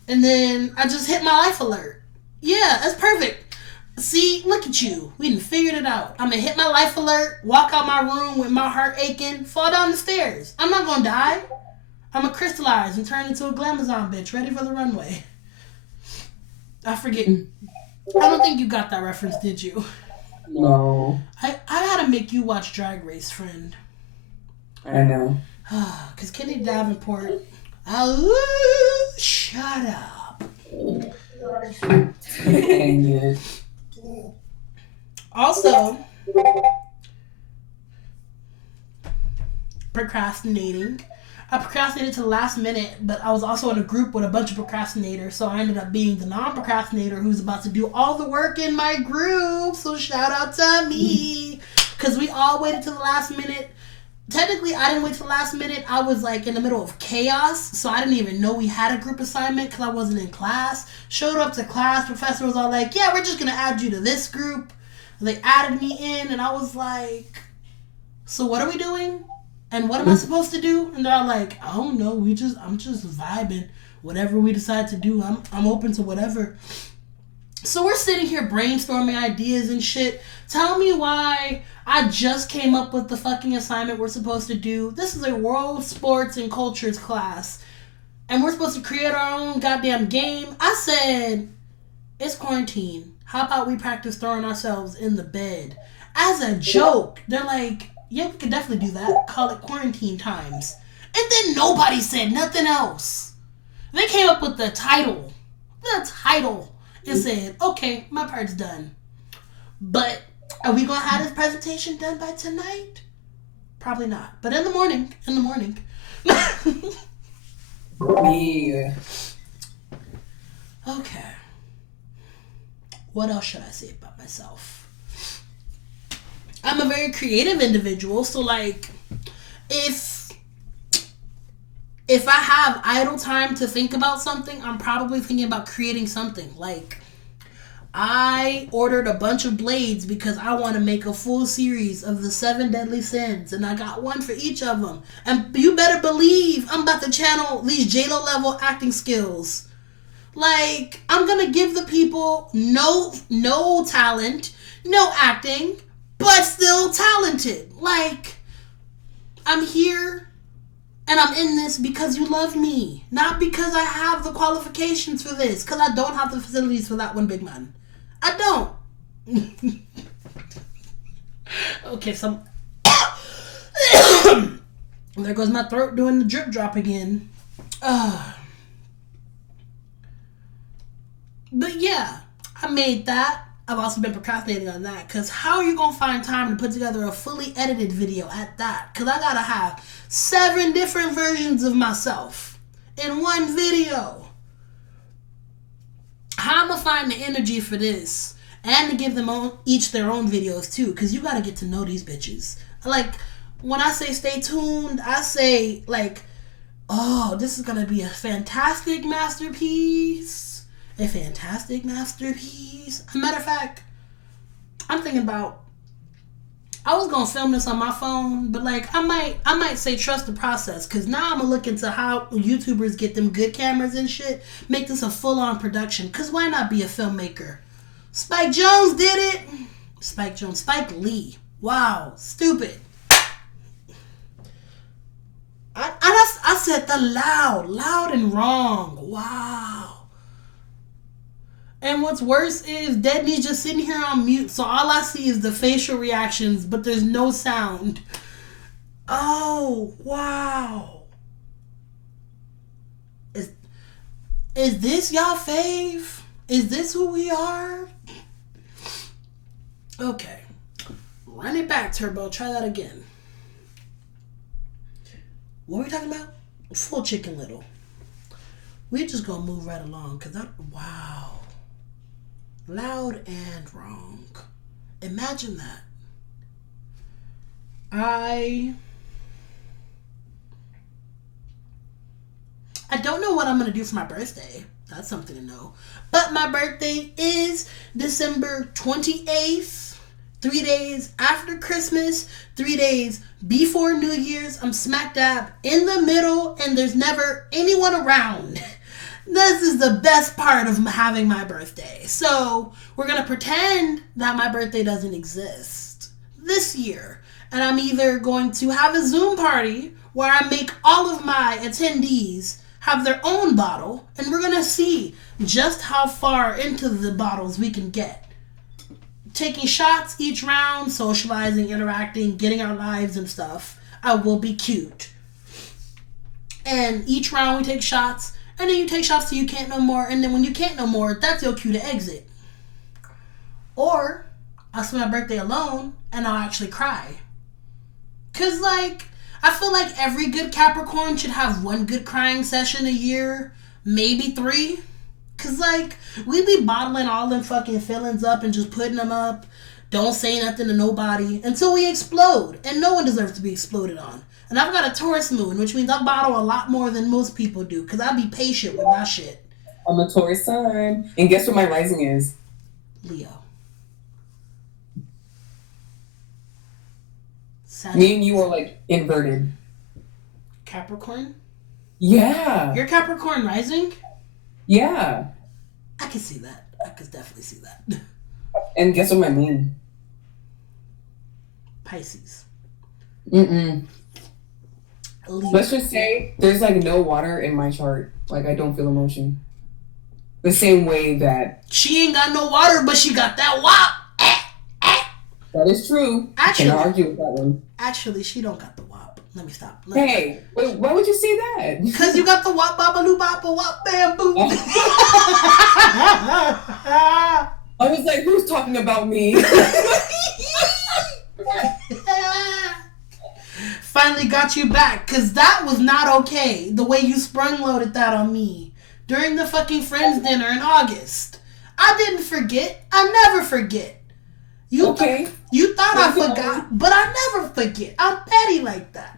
And then I just hit my life alert. Yeah, that's perfect. See, look at you. We done figured it out. I'm gonna hit my life alert, walk out my room with my heart aching, fall down the stairs. I'm not gonna die. I'm gonna crystallize and turn into a glamazon bitch ready for the runway. I forget. I don't think you got that reference, did you? No. I gotta make you watch Drag Race, friend. I know. Because Kenny Davenport... shut up. Also, procrastinating. I procrastinated to the last minute, but I was also in a group with a bunch of procrastinators, so I ended up being the non-procrastinator who's about to do all the work in my group. So shout out to me, because we all waited to the last minute. Technically, I didn't wait till the last minute. I was like in the middle of chaos, so I didn't even know we had a group assignment because I wasn't in class. Showed up to class, professor was all like, yeah, we're just going to add you to this group. They added me in, and I was like, so what are we doing? And what am I supposed to do? And they're all like, I don't know, I'm just vibing. Whatever we decide to do, I'm open to whatever. So we're sitting here brainstorming ideas and shit. Tell me why I just came up with the fucking assignment we're supposed to do. This is a world sports and cultures class. And we're supposed to create our own goddamn game. I said, it's quarantine. How about we practice throwing ourselves in the bed? As a joke. They're like, yeah, we could definitely do that. Call it quarantine times. And then nobody said nothing else. They came up with the title. And said, okay, my part's done. But are we going to have this presentation done by tonight? Probably not. But in the morning. Yeah. Okay. What else should I say about myself? I'm a very creative individual, so like, if I have idle time to think about something, I'm probably thinking about creating something. Like, I ordered a bunch of blades because I want to make a full series of the 7 deadly sins, and I got one for each of them. And you better believe I'm about to channel these J-Lo level acting skills. Like, I'm gonna give the people no talent, no acting, but still talented. Like, I'm here and I'm in this because you love me, not because I have the qualifications for this, because I don't have the facilities for that one, big man. I don't. Okay, so there goes my throat doing the drip drop again. But yeah, I made that. I've also been procrastinating on that, because how are you going to find time to put together a fully edited video at that? Because I got to have 7 different versions of myself in one video. how am I find the energy for this? And to give them each their own videos too, because you gotta get to know these bitches. Like, when I say stay tuned, I say, like, oh, this is gonna be a fantastic masterpiece. A fantastic masterpiece. As a matter of fact, I'm thinking about, I was gonna film this on my phone, but like I might say trust the process, because now I'm gonna look into how YouTubers get them good cameras and shit, make this a full-on production, because why not be a filmmaker? Spike Jonze did it. Spike Lee. Wow, stupid. I said the loud and wrong. Wow. And what's worse is Deadney's just sitting here on mute, so all I see is the facial reactions, but there's no sound. Oh, wow. Is this y'all fave? Is this who we are? Okay. Run it back, Turbo. Try that again. What are we talking about? Full Chicken Little. We're just gonna move right along, because wow. Loud and wrong. Imagine that. I don't know what I'm gonna do for my birthday. That's something to know. But my birthday is December 28th. 3 days after Christmas, 3 days before New Year's. I'm smack dab in the middle, and there's never anyone around. This is the best part of having my birthday. So we're going to pretend that my birthday doesn't exist this year. And I'm either going to have a Zoom party where I make all of my attendees have their own bottle, and we're going to see just how far into the bottles we can get. Taking shots each round, socializing, interacting, getting our lives and stuff. I will be cute. And each round we take shots, and then you take shots till you can't no more, and then when you can't no more, that's your cue to exit. Or I'll spend my birthday alone, and I'll actually cry. Because, like, I feel like every good Capricorn should have one good crying session a year, maybe 3. Because, like, we be bottling all them fucking feelings up and just putting them up. Don't say nothing to nobody until we explode. And no one deserves to be exploded on. And I've got a Taurus moon, which means I bottle a lot more than most people do. Because I be patient with my shit. I'm a Taurus sun. And guess what my rising is? Leo. Me and you are, like, inverted. Capricorn? Yeah. You're Capricorn rising? Yeah. I can see that. I could definitely see that. And guess what my moon? Pisces. Let's just say there's, like, no water in my chart. Like, I don't feel emotion. The same way that... She ain't got no water, but she got that wop. That is true. Actually, can't argue with that one. Actually, she don't got the wop. Let me stop. Wait, why would you say that? Because you got the wop babaloo bapa wop bamboo. I was like, who's talking about me? Finally got you back, because that was not okay. The way you sprung loaded that on me during the fucking Friends dinner in August. I didn't forget. I never forget. You thought I forgot, but I never forget. I'm petty like that.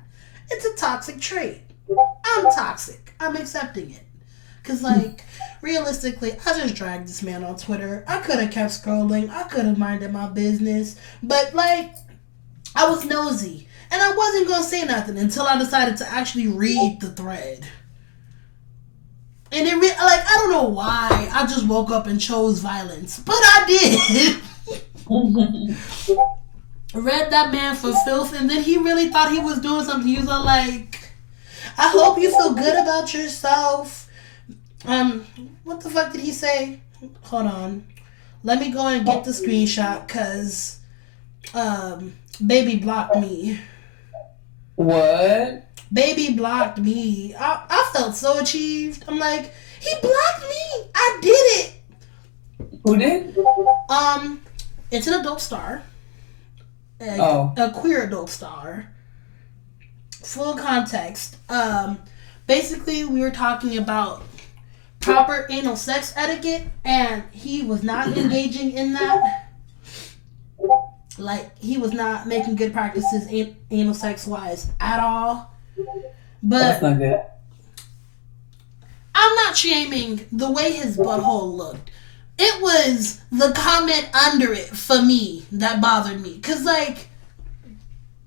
It's a toxic trait. I'm toxic. I'm accepting it. Because, like, realistically, I just dragged this man on Twitter. I could have kept scrolling. I could have minded my business. But, like, I was nosy. And I wasn't going to say nothing until I decided to actually read the thread. And it I don't know why I just woke up and chose violence. But I did. Read that man for filth, and then he really thought he was doing something. He was all like, I hope you feel good about yourself. What the fuck did he say? Hold on. Let me go and get the screenshot, because baby blocked me. What? Baby blocked me. I felt so achieved. I'm like, he blocked me. I did it. Who did? It's an adult star. A queer adult star. Full context. Basically, we were talking about proper anal sex etiquette, and he was not engaging in that. Like, he was not making good practices anal sex wise at all. But that's not good. I'm not shaming the way his butthole looked. It was the comment under it for me that bothered me. Because, like,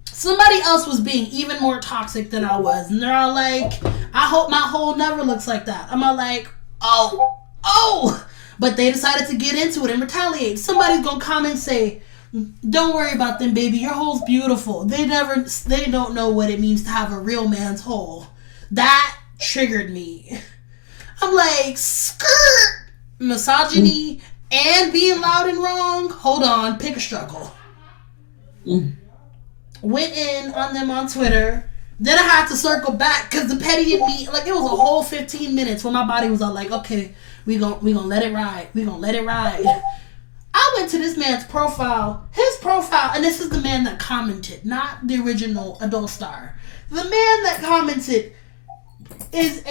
somebody else was being even more toxic than I was. And they're all like, I hope my hole never looks like that. I'm all like, oh. But they decided to get into it and retaliate. Somebody's going to comment and say, don't worry about them, baby. Your hole's beautiful. They don't know what it means to have a real man's hole. That triggered me. I'm like, skirt. Misogyny and being loud and wrong. Hold on, pick a struggle. Went in on them on Twitter. Then I had to circle back because the petty in me, like, it was a whole 15 minutes where my body was all like, okay, we gonna let it ride. We gonna let it ride. I went to this man's profile. His profile, and this is the man that commented, not the original adult star. The man that commented is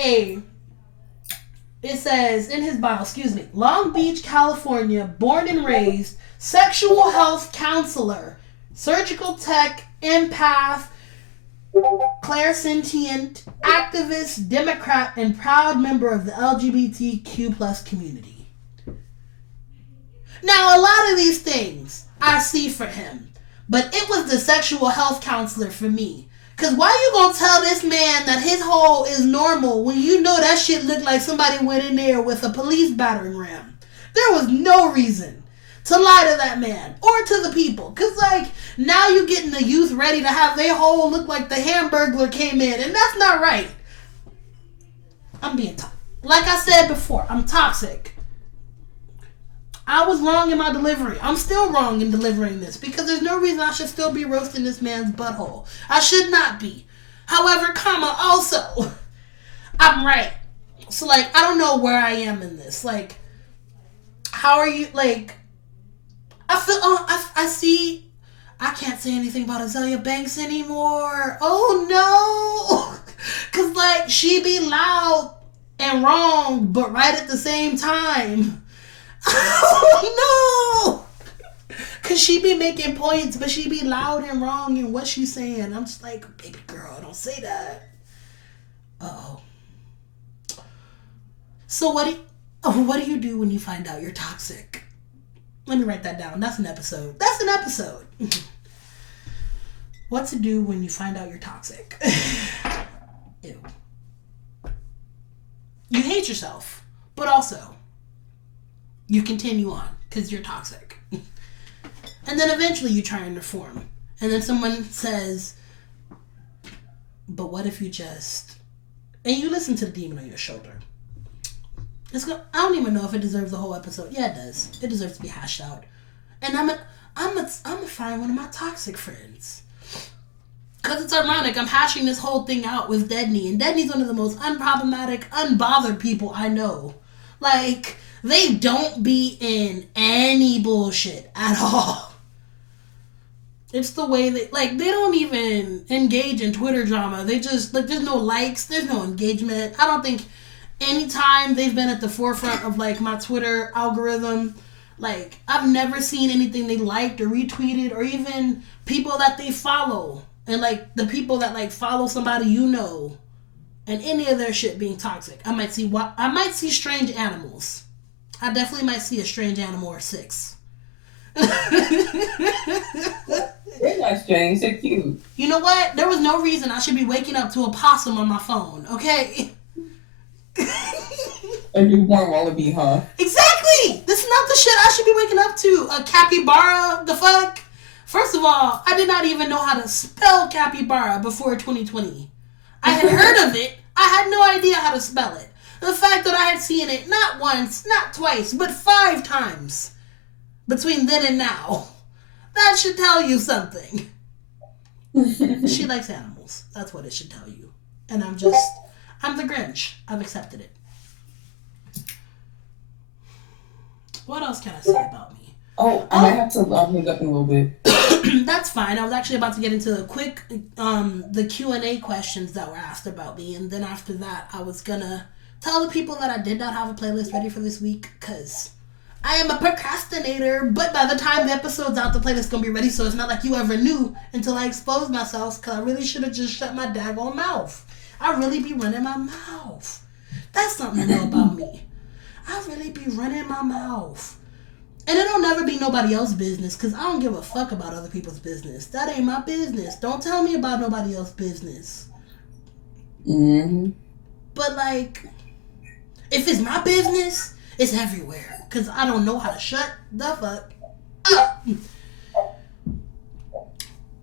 it says in his bio, Long Beach, California, born and raised, sexual health counselor, surgical tech, empath, clairsentient, activist, Democrat, and proud member of the LGBTQ plus community. Now, a lot of these things I see for him, but it was the sexual health counselor for me. Because why you gonna tell this man that his hole is normal when you know that shit looked like somebody went in there with a police battering ram? There was no reason to lie to that man or to the people. Because, like, now you getting the youth ready to have their hole look like the Hamburglar came in. And that's not right. I'm being toxic. Like I said before, I'm toxic. I was wrong in my delivery. I'm still wrong in delivering this because there's no reason I should still be roasting this man's butthole. I should not be. However, also, I'm right. So, like, I don't know where I am in this. Like, how are you, like, I feel, I see, I can't say anything about Azalea Banks anymore. Oh, no. Because, like, she be loud and wrong, but right at the same time. Oh, no. Because she be making points, but she be loud and wrong in what she's saying. I'm just like, baby girl, don't say that. Uh-oh. So what do you do when you find out you're toxic? Let me write that down. That's an episode. What to do when you find out you're toxic. Ew. You hate yourself, but also you continue on because you're toxic. And then eventually you try and reform. And then someone says, but what if you just... And you listen to the demon on your shoulder. I don't even know if it deserves the whole episode. Yeah, it does. It deserves to be hashed out. And I'm gonna find one of my toxic friends. Because it's ironic. I'm hashing this whole thing out with Dedney. And Dedney's one of the most unproblematic, unbothered people I know. Like, they don't be in any bullshit at all. It's the way they don't even engage in Twitter drama. They just, like, there's no likes, there's no engagement. I don't think anytime they've been at the forefront of, like, my Twitter algorithm, like, I've never seen anything they liked or retweeted or even people that they follow. And, like, the people that, like, follow somebody you know and any of their shit being toxic. I might see strange animals. I definitely might see a strange animal or 6. They're not strange, they're cute. You know what? There was no reason I should be waking up to a possum on my phone, okay? A newborn wallaby, huh? Exactly! This is not the shit I should be waking up to. A capybara, the fuck? First of all, I did not even know how to spell capybara before 2020. I had heard of it. I had no idea how to spell it. The fact that I had seen it not once, not twice, but 5 times between then and now. That should tell you something. She likes animals. That's what it should tell you. And I'm the Grinch. I've accepted it. What else can I say about me? I might have to hang up in a little bit. That's fine. I was actually about to get into the quick, the Q&A questions that were asked about me. And then after that, I was gonna tell the people that I did not have a playlist ready for this week because I am a procrastinator. But by the time the episode's out, the playlist's gonna be ready. So it's not like you ever knew until I exposed myself because I really should have just shut my daggone mouth. I really be running my mouth. That's something to know about me. I really be running my mouth. And it'll never be nobody else's business because I don't give a fuck about other people's business. That ain't my business. Don't tell me about nobody else's business. Mm-hmm. But, like, if it's my business, it's everywhere because I don't know how to shut the fuck up.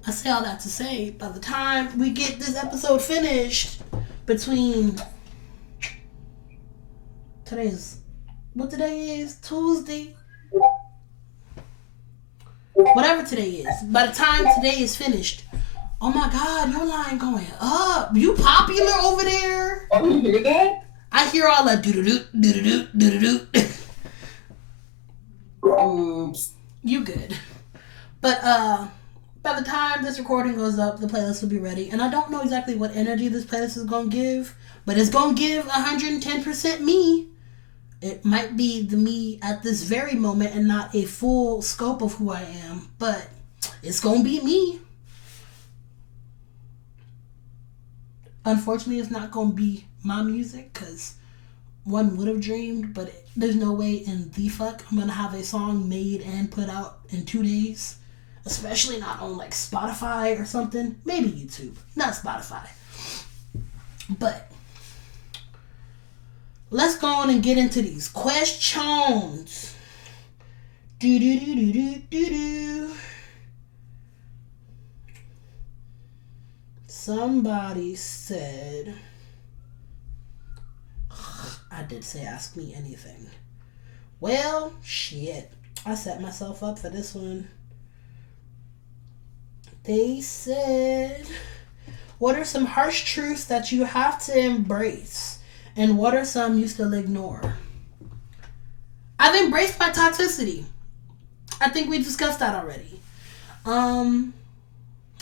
I say all that to say, by the time we get this episode finished, between what today is? Tuesday? Whatever today is. By the time today is finished, oh my God, your line going up. You popular over there? Oh, you hear that? I hear all that doo-doo-doo, doo-doo-doo, doo-doo-doo. Oops. You good. But, by the time this recording goes up, the playlist will be ready. And I don't know exactly what energy this playlist is going to give, but it's going to give 110% me. It might be the me at this very moment and not a full scope of who I am, but it's going to be me. Unfortunately, it's not going to be my music because one would have dreamed, but there's no way in the fuck I'm going to have a song made and put out in 2 days. Especially not on like Spotify or something. Maybe YouTube. Not Spotify. But let's go on and get into these questions. Do. Somebody said, I did say ask me anything. Well, shit. I set myself up for this one. They said, what are some harsh truths that you have to embrace? And what are some you still ignore? I've embraced my toxicity. I think we discussed that already.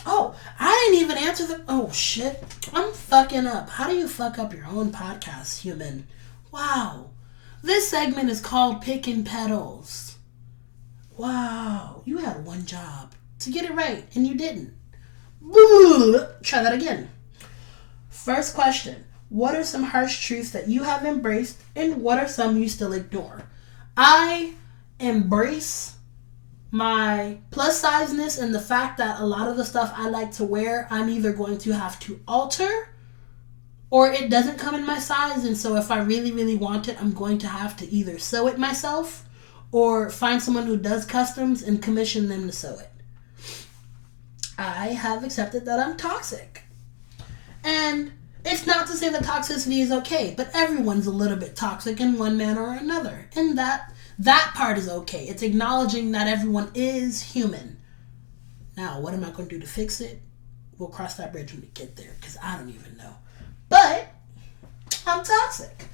Oh, I didn't even answer the... Oh, shit. I'm fucking up. How do you fuck up your own podcast, human? Wow. This segment is called Picking Petals. Wow. You had one job to get it right, and you didn't. Try that again. First question. What are some harsh truths that you have embraced, and what are some you still ignore? I embrace my plus sizeness and the fact that a lot of the stuff I like to wear, I'm either going to have to alter or it doesn't come in my size. And so if I really, really want it, I'm going to have to either sew it myself or find someone who does customs and commission them to sew it. I have accepted that I'm toxic. And it's not to say that toxicity is okay, but everyone's a little bit toxic in one manner or another. And that part is okay. It's acknowledging that everyone is human. Now, what am I going to do to fix it? We'll cross that bridge when we get there, because I don't even know. But I'm toxic.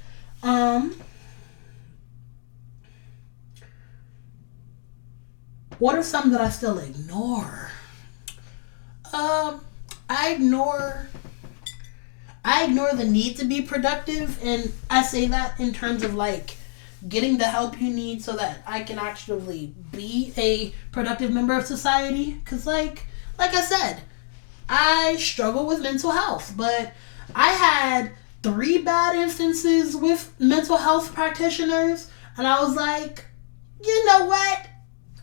What are some that I still ignore? I ignore the need to be productive, and I say that in terms of like getting the help you need so that I can actually be a productive member of society. Cause like I said, I struggle with mental health, but I had 3 bad instances with mental health practitioners, and I was like, you know what?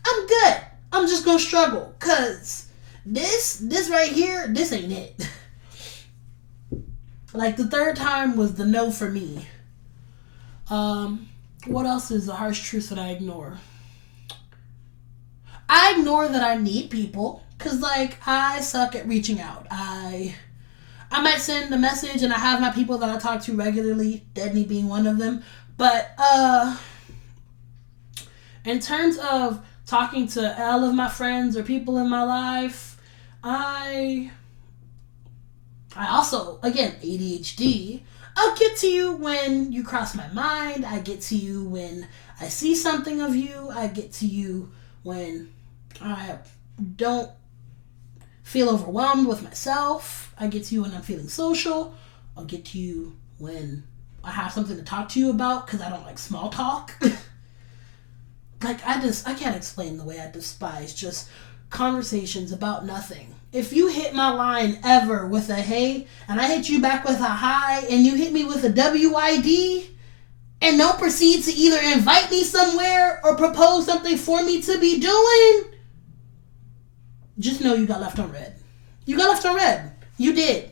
I'm good. I'm just gonna struggle, cause this right here, this ain't it. Like the 3rd time was the no for me. What else is a harsh truth that I ignore? I ignore that I need people, cause like I suck at reaching out. I might send a message and I have my people that I talk to regularly, Dedney being one of them. But in terms of talking to all of my friends or people in my life, I also, again, ADHD, I'll get to you when you cross my mind. I get to you when I see something of you. I get to you when I don't feel overwhelmed with myself. I get to you when I'm feeling social. I'll get to you when I have something to talk to you about because I don't like small talk. Like, I can't explain the way I despise just conversations about nothing. If you hit my line ever with a hey, and I hit you back with a hi, and you hit me with a WID, and don't proceed to either invite me somewhere or propose something for me to be doing, just know you got left on red. You got left on red. You did.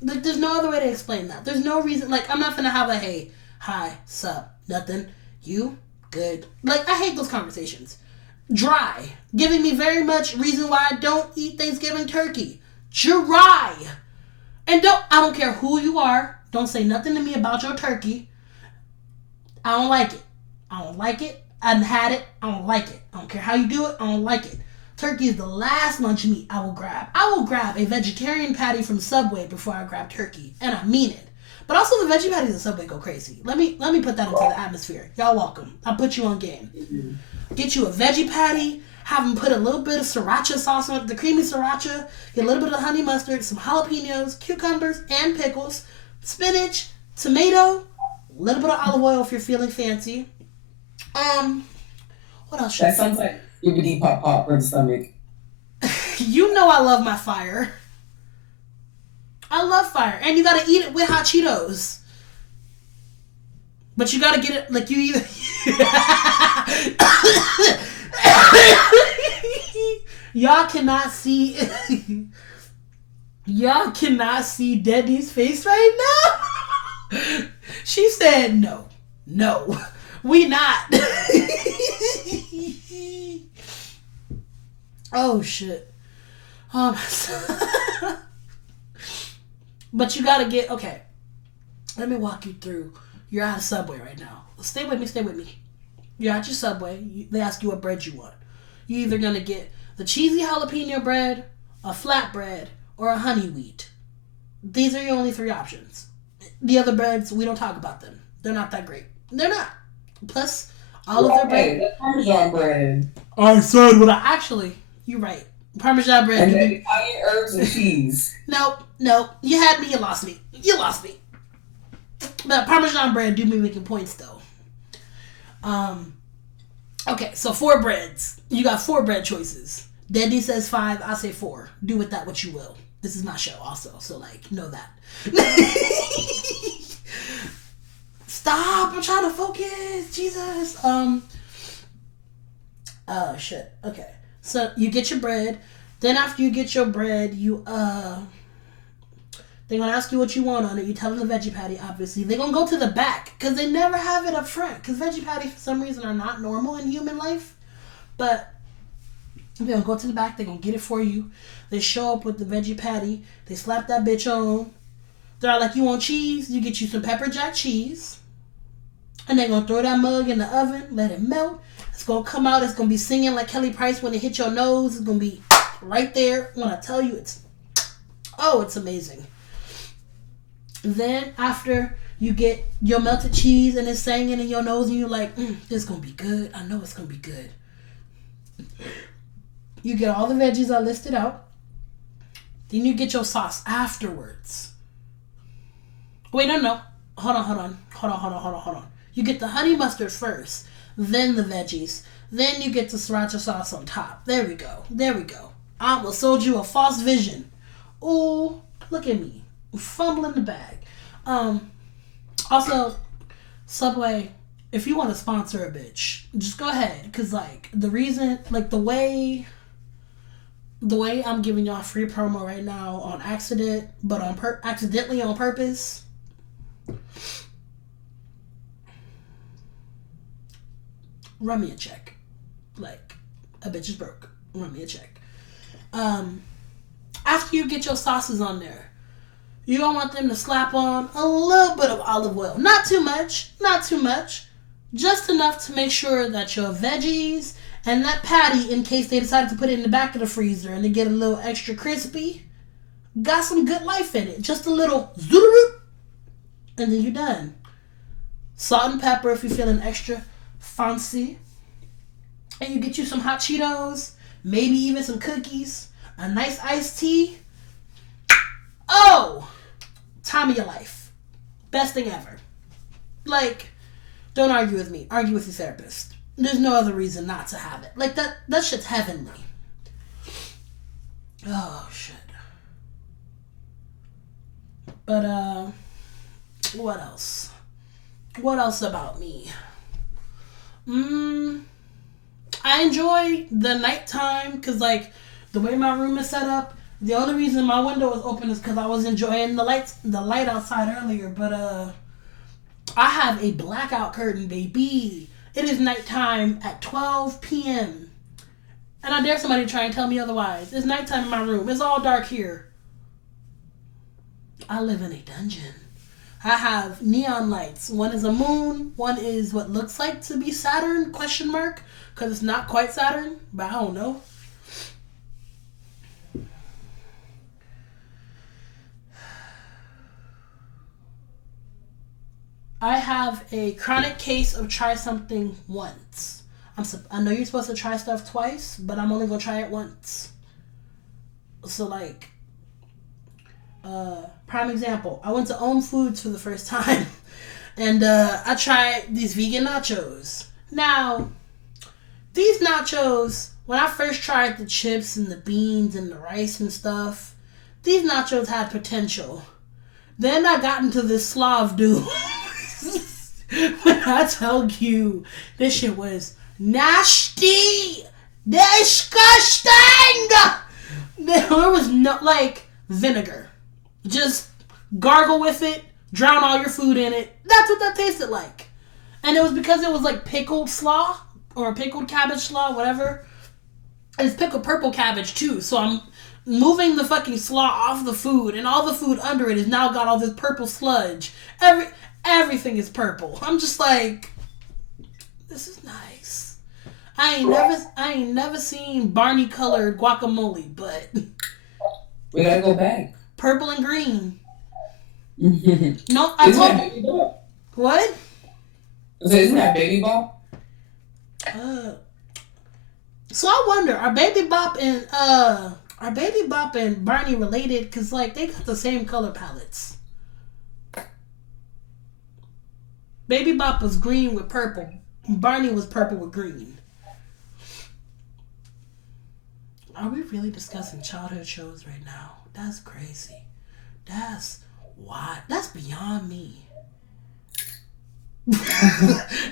Like, there's no other way to explain that. There's no reason. Like, I'm not gonna have a hey, hi, sup, nothing. You, good. Like, I hate those conversations. Dry. Giving me very much reason why I don't eat Thanksgiving turkey. Dry. And I don't care who you are. Don't say nothing to me about your turkey. I don't like it. I don't like it. I done had it. I don't like it. I don't care how you do it. I don't like it. Turkey is the last lunch meat I will grab. I will grab a vegetarian patty from Subway before I grab turkey. And I mean it. But also the veggie patties at Subway go crazy. Let me put that into the atmosphere. Y'all welcome. I'll put you on game. Mm-hmm. Get you a veggie patty. Have them put a little bit of sriracha sauce on it, the creamy sriracha. Get a little bit of honey mustard, some jalapenos, cucumbers, and pickles. Spinach, tomato, a little bit of olive oil if you're feeling fancy. What else should That sounds like bibbidi pop pop for the stomach. You know I love my fire. I love fire. And you gotta eat it with hot Cheetos. But you gotta get it, like, you either... Y'all cannot see... Y'all cannot see Debbie's face right now. She said no. No. We not. Oh, shit. But you gotta get... Okay. Let me walk you through. You're at a Subway right now. Stay with me. You're at your Subway. They ask you what bread you want. You're either going to get the cheesy jalapeno bread, a flatbread, or a honey wheat. These are your only three options. The other breads, we don't talk about them. They're not that great. They're not. Plus, all of their bread... the Parmesan bread. I said what I... Actually, you're right. Parmesan bread. And then Italian herbs and cheese. Nope. You had me. You lost me. But Parmesan bread do be making points, though. Okay, so 4 breads. You got 4 bread choices. Daddy says 5, I say 4. Do with that what you will. This is my show also, so, like, know that. Stop, I'm trying to focus. Jesus. Oh, shit. Okay. So, you get your bread. Then after you get your bread, they're going to ask you what you want on it. You tell them the veggie patty, obviously. They're going to go to the back because they never have it up front. Because veggie patties, for some reason, are not normal in human life. But they're going to go to the back. They're going to get it for you. They show up with the veggie patty. They slap that bitch on. They're like, you want cheese? You get you some pepper jack cheese. And they're going to throw that mug in the oven. Let it melt. It's going to come out. It's going to be singing like Kelly Price when it hit your nose. It's going to be right there. When I tell you, it's amazing. Then after you get your melted cheese and it's singing in your nose and you're like, this is going to be good. I know it's going to be good. You get all the veggies I listed out. Then you get your sauce afterwards. Wait, no. Hold on. You get the honey mustard first, then the veggies. Then you get the sriracha sauce on top. There we go. I almost sold you a false vision. Ooh, look at me. Fumbling the bag. Also, Subway, if you want to sponsor a bitch, just go ahead. Because, like, the reason, like, the way I'm giving y'all free promo right now on accident, but accidentally on purpose, run me a check. Like, a bitch is broke. Run me a check. After you get your sauces on there, you don't want them to slap on a little bit of olive oil. Not too much. Just enough to make sure that your veggies and that patty, in case they decided to put it in the back of the freezer and they get a little extra crispy, got some good life in it. Just a little zoop, and then you're done. Salt and pepper if you're feeling extra fancy. And you get you some hot Cheetos, maybe even some cookies, a nice iced tea. Oh! Time of your life. Best thing ever. Like, don't argue with me. Argue with your therapist. There's no other reason not to have it. Like, that shit's heavenly. Oh, shit. But, what else? What else about me? I enjoy the nighttime because, like, the way my room is set up, the only reason my window was open is because I was enjoying the light outside earlier. But, I have a blackout curtain, baby. It is nighttime at 12 p.m. And I dare somebody to try and tell me otherwise. It's nighttime in my room. It's all dark here. I live in a dungeon. I have neon lights. One is a moon. One is what looks like to be Saturn, ? Because it's not quite Saturn, but I don't know. I have a chronic case of try something once. I know you're supposed to try stuff twice, but I'm only going to try it once. So, like, prime example, I went to Own Foods for the first time, and I tried these vegan nachos. Now, these nachos, when I first tried the chips and the beans and the rice and stuff, these nachos had potential. Then I got into this Slav dude. When I tell you, this shit was nasty, disgusting. There was no, like, vinegar. Just gargle with it, drown all your food in it. That's what that tasted like. And it was because it was like pickled slaw or pickled cabbage slaw, whatever. And it's pickled purple cabbage too. So I'm moving the fucking slaw off the food, and all the food under it has now got all this purple sludge. Everything is purple. I'm just like, this is nice. I ain't never seen Barney colored guacamole, but we gotta go back. Purple and green. No, I told you. What? Isn't that Baby Bop? So I wonder, are Baby Bop and Barney related? Cause like they got the same color palettes. Baby Bop was green with purple. Barney was purple with green. Are we really discussing childhood shows right now? That's crazy. That's why. That's beyond me.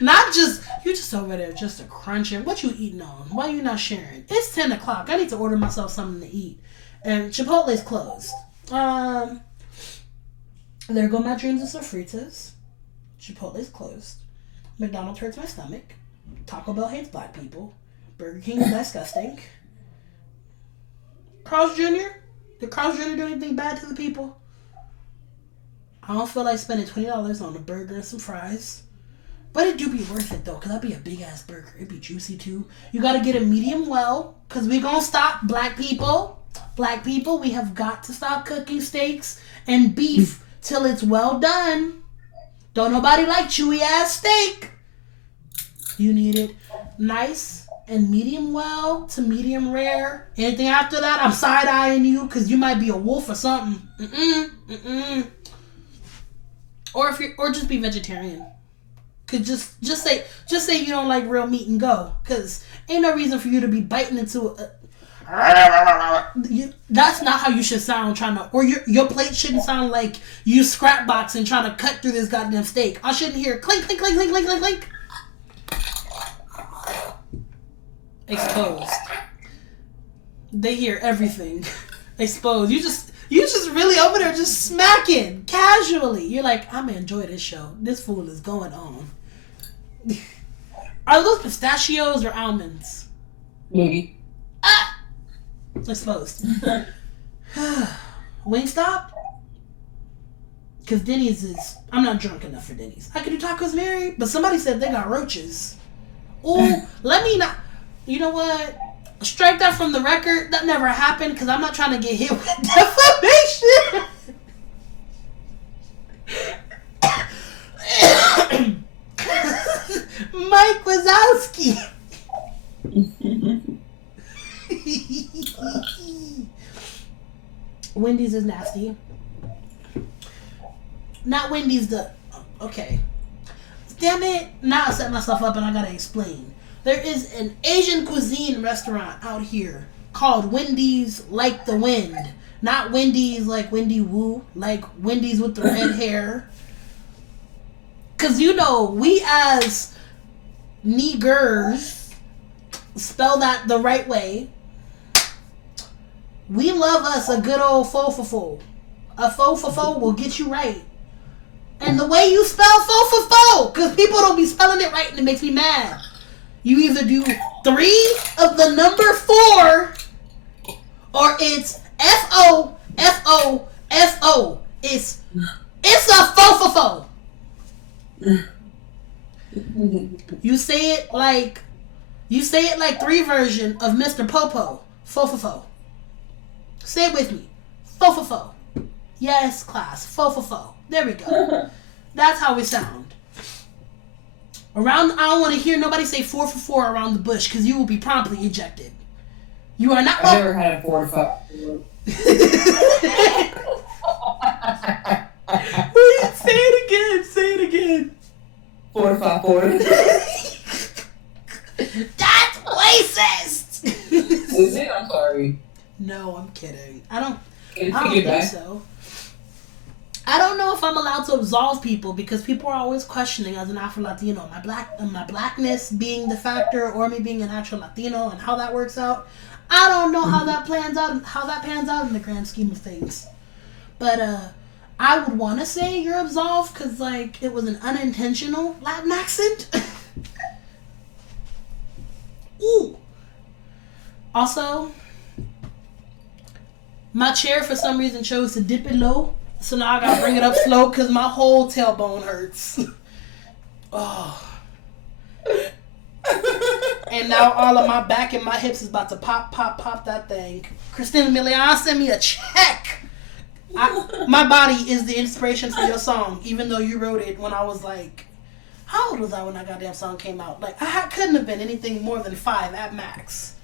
Not just, you just over there just a crunching. What you eating on? Why you not sharing? It's 10 o'clock. I need to order myself something to eat. And Chipotle's closed. There go my dreams of sofritas. Chipotle's closed. McDonald's hurts my stomach. Taco Bell hates black people. Burger King is disgusting. Carl's Jr.? Did Carl's Jr. do anything bad to the people? I don't feel like spending $20 on a burger and some fries. But it do be worth it, though, because that'd be a big-ass burger. It'd be juicy, too. You gotta get it medium well, because we gonna stop, black people. Black people, we have got to stop cooking steaks and beef till it's well done. Don't nobody like chewy-ass steak. You need it nice and medium well to medium rare. Anything after that, I'm side-eyeing you, because you might be a wolf or something. Or just be vegetarian. Cause just say you don't like real meat and go. Cause ain't no reason for you to be biting into that's not how you should sound or your plate shouldn't sound like you scrapboxing trying to cut through this goddamn steak. I shouldn't hear clink clink clink clink clink clink clink. Exposed. They hear everything. Exposed. You just really over there just smacking casually. You're like, I'm gonna enjoy this show. This fool is going on. Are those pistachios or almonds? Maybe. Exposed. Wingstop? Because Denny's is... I'm not drunk enough for Denny's. I could do Tacos Mary, but somebody said they got roaches. Ooh, let me not... You know what? Strike that from the record. That never happened because I'm not trying to get hit with defamation. Mike Wazowski. Wendy's is nasty. Not Wendy's the... Okay. Damn it. Now I set myself up and I gotta explain. There is an Asian cuisine restaurant out here called Wendy's Like the Wind. Not Wendy's like Wendy Woo. Like Wendy's with the red hair. Because, you know, we as niggers spell that the right way. We love us a good old fo-fo-fo. A fo-fo-fo will get you right. And the way you spell fo-fo-fo, because people don't be spelling it right and it makes me mad. You either do 3 of the number 4 or it's F-O-F-O-F-O. It's a fo-fo-fo. You say it like 3 version of Mr. Popo. Fo-fo-fo. Say it with me. Fo-fo-fo. Yes, class. Fo-fo-fo. There we go. That's how we sound. I don't want to hear nobody say 4 for 4 around the bush because you will be promptly ejected. You are not... I've never had a 4 for 5. Say it again. Say it again. 4 to 5 4. That's racist. Is it? I'm sorry. No, I'm kidding. I don't Take think it back. so. I don't know if I'm allowed to absolve people because people are always questioning as an Afro-Latino my blackness being the factor or me being an actual Latino and how that works out. I don't know how that pans out in the grand scheme of things. But I would want to say you're absolved because like it was an unintentional Latin accent. Ooh. Also, my chair for some reason chose to dip it low. So now I gotta bring it up slow because my whole tailbone hurts. Oh. And now all of my back and my hips is about to pop that thing. Christina Milian, send me a check. My body is the inspiration for your song, even though you wrote it when I was like, how old was I when that goddamn song came out? Like, I couldn't have been anything more than 5 at max.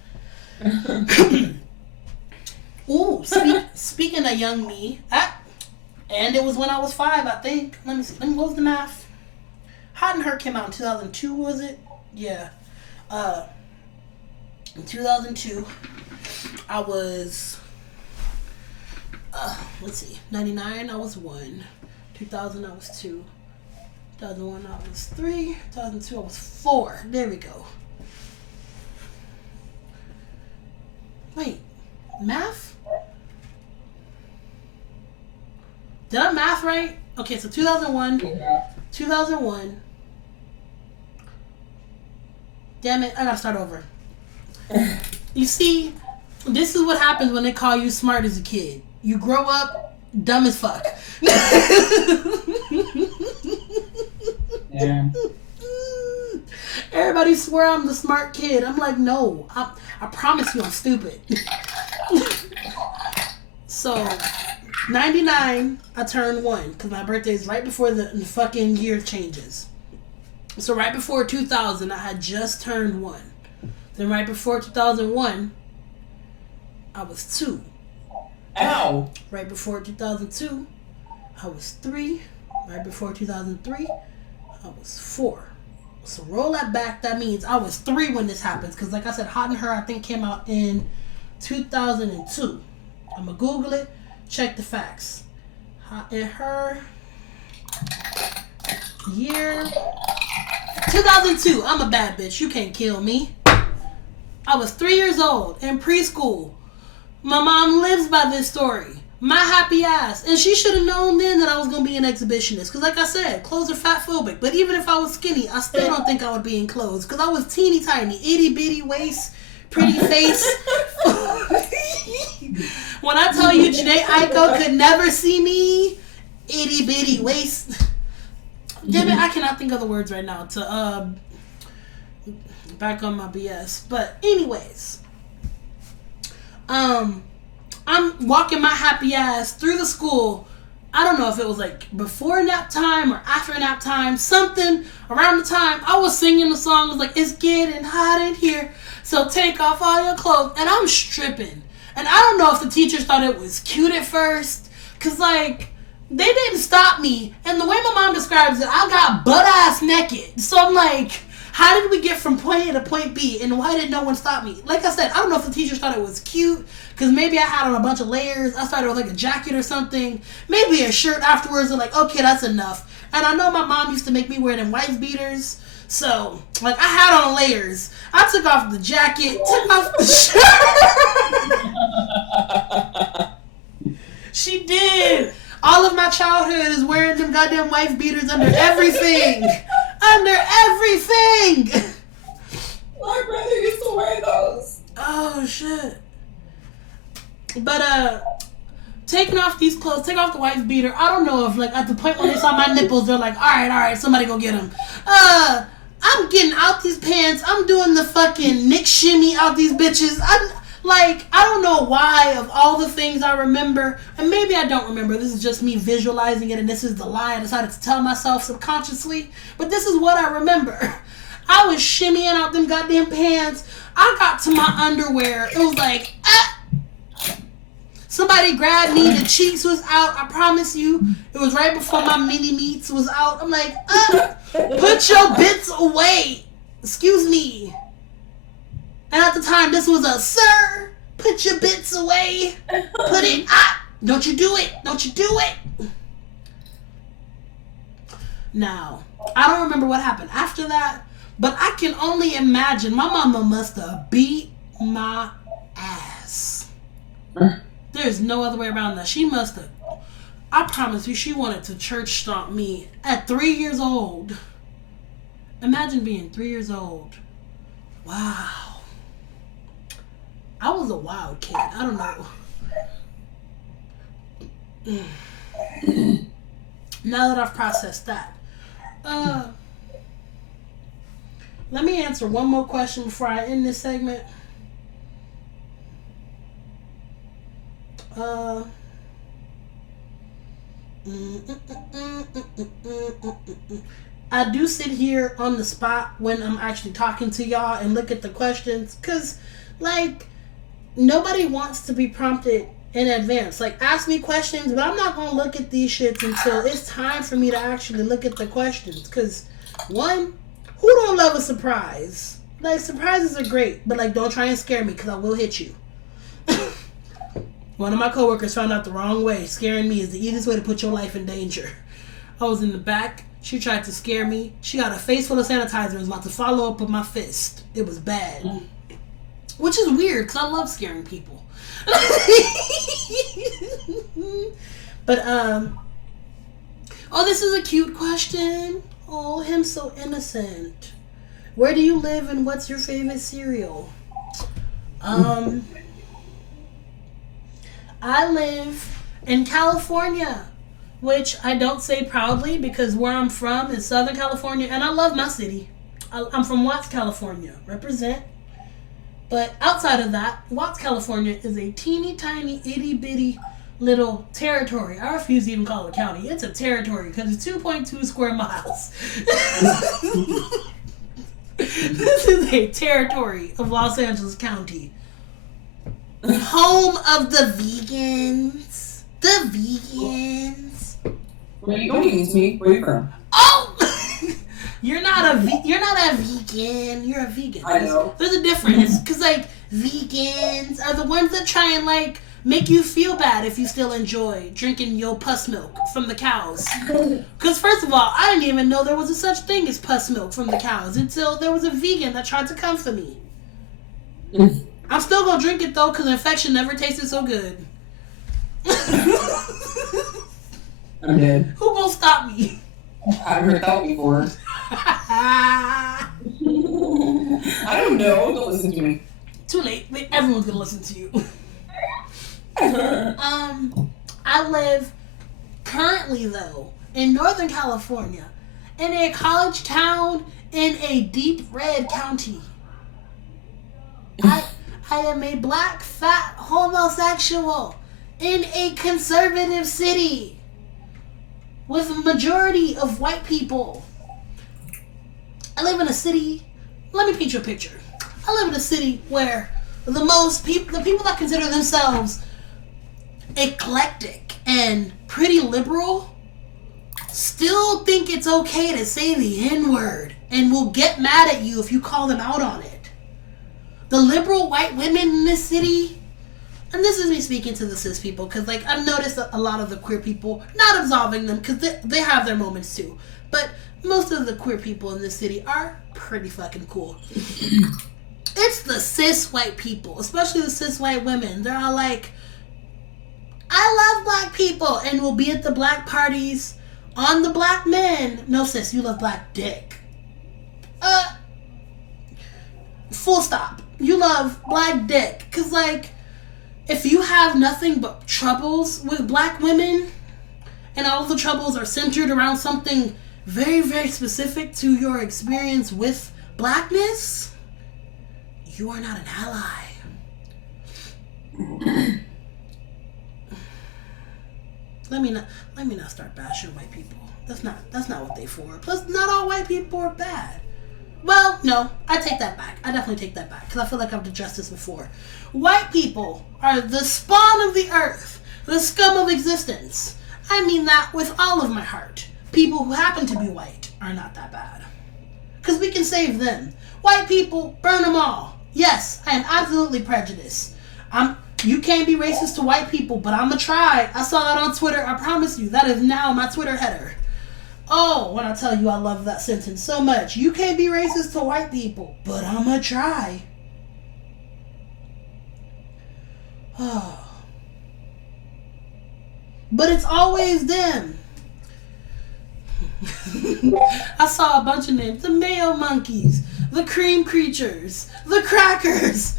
Ooh, speaking of young me, and it was when I was 5, I think. Let me what was the math? Hot and Hurt came out in 2002, was it? Yeah. In 2002, I was, let's see, 99, I was 1. 2000, I was 2. 2001, I was 3. 2002, I was 4. There we go. Wait, math? Did I math right? Okay, so 2001. Damn it, I gotta start over. You see, this is what happens when they call you smart as a kid. You grow up dumb as fuck. Yeah. Everybody swear I'm the smart kid. I'm like, no, I promise you I'm stupid. So, 99, I turned 1 because my birthday is right before the fucking year changes. So right before 2000, I had just turned 1. Then right before 2001, I was 2. Ow! Right before 2002, I was 3. Right before 2003, I was 4. So roll that back. That means I was 3 when this happens. Because like I said, Hot and Her, I think, came out in 2002. I'm going to Google it. Check the facts. Hot and Her. Year 2002. I'm a bad bitch. You can't kill me. I was 3 years old in preschool. My mom lives by this story. My happy ass. And she should have known then that I was going to be an exhibitionist. Because like I said, clothes are fat phobic. But even if I was skinny, I still don't think I would be in clothes. Because I was teeny tiny. Itty bitty waist. Pretty face. When I tell you Janae Aiko could never see me, itty bitty waist. Damn it, I cannot think of the words right now to back on my BS. But anyways, I'm walking my happy ass through the school. I don't know if it was like before nap time or after nap time, something around the time I was singing the song. It was like, it's getting hot in here, so take off all your clothes. And I'm stripping. And I don't know if the teachers thought it was cute at first. Because, like, they didn't stop me. And the way my mom describes it, I got butt-ass naked. So I'm like, how did we get from point A to point B? And why did no one stop me? Like I said, I don't know if the teachers thought it was cute, because maybe I had on a bunch of layers. I started with like a jacket or something. Maybe a shirt afterwards. They're like, okay, that's enough. And I know my mom used to make me wear them wife beaters. So, like, I had on layers. I took off the jacket, took off the shirt. She did. All of my childhood is wearing them goddamn wife beaters under everything. Under everything. My brother used to wear those. Oh, shit. But, taking off these clothes, take off the wife beater. I don't know if, like, at the point when they saw my nipples, they're like, all right, somebody go get them. I'm getting out these pants. I'm doing the fucking Nick shimmy out these bitches. I don't know why of all the things I remember, and maybe I don't remember. This is just me visualizing it, and this is the lie I decided to tell myself subconsciously. But this is what I remember. I was shimmying out them goddamn pants. I got to my underwear. It was like, somebody grabbed me. The cheeks was out. I promise you. It was right before my mini meats was out. I'm like, put your bits away. Excuse me. And at the time, this was a, sir, put your bits away. Put it up. Don't you do it. Don't you do it. Now, I don't remember what happened after that, but I can only imagine my mama must have beat my ass. There's no other way around that. She must have. I promise you, she wanted to church stomp me at 3 years old. Imagine being 3 years old. Wow. I was a wild kid. I don't know. Now that I've processed that. Let me answer one more question before I end this segment. I do sit here on the spot when I'm actually talking to y'all and look at the questions, because, like, nobody wants to be prompted in advance. Like, ask me questions, but I'm not going to look at these shits until it's time for me to actually look at the questions. Because, one, who don't love a surprise? Like, surprises are great, but, like, don't try and scare me, because I will hit you. One of my coworkers found out the wrong way. Scaring me is the easiest way to put your life in danger. I was in the back. She tried to scare me. She got a face full of sanitizer and was about to follow up with my fist. It was bad. Which is weird, because I love scaring people. But, oh, this is a cute question. Oh, him so innocent. Where do you live and what's your favorite cereal? I live in California, which I don't say proudly because where I'm from is Southern California, and I love my city. I'm from Watts, California. Represent. But outside of that, Watts, California is a teeny tiny, itty bitty little territory. I refuse to even call it a county. It's a territory because it's 2.2 square miles. This is a territory of Los Angeles County. Home of the vegans. The vegans. Where you going to me? Where you from? Oh! You're not a vegan. You're a vegan. I know. There's a difference. Because, like, vegans are the ones that try and, like, make you feel bad if you still enjoy drinking your pus milk from the cows. Because, first of all, I didn't even know there was a such thing as pus milk from the cows until there was a vegan that tried to come for me. I'm still going to drink it, though, because infection never tasted so good. I'm dead. Who going to stop me? I've heard that before. I don't know. Don't listen to me. Too late. Everyone's going to listen to you. I live currently, though, in Northern California, in a college town in a deep red county. I am a black, fat homosexual in a conservative city with a majority of white people. I live in a city, let me paint you a picture. I live in a city where the people that consider themselves eclectic and pretty liberal still think it's okay to say the N-word and will get mad at you if you call them out on it. The liberal white women in this city, and this is me speaking to the cis people, because like I've noticed that a lot of the queer people, not absolving them because they have their moments too, but most of the queer people in this city are pretty fucking cool. It's the cis white people, especially the cis white women. They're all like, I love black people, and will be at the black parties on the black men. No, sis, you love black dick. Full stop. You love black dick. Because, like, if you have nothing but troubles with black women, and all of the troubles are centered around something very, very specific to your experience with blackness, you are not an ally. Let me not start bashing white people. That's not what they for. Plus, not all white people are bad. Well, no, I take that back. I definitely take that back because I feel like I've addressed this before. White people are the spawn of the earth, the scum of existence. I mean that with all of my heart. People who happen to be white are not that bad because we can save them. White people, burn them all. Yes, I am absolutely prejudiced. You can't be racist to white people, but I'm gonna try. I saw that on Twitter. I promise you, that is now my Twitter header. Oh, when I tell you I love that sentence so much. You can't be racist to white people, but I'm gonna try. Oh. But it's always them. I saw a bunch of names. The mayo monkeys, the cream creatures, the crackers,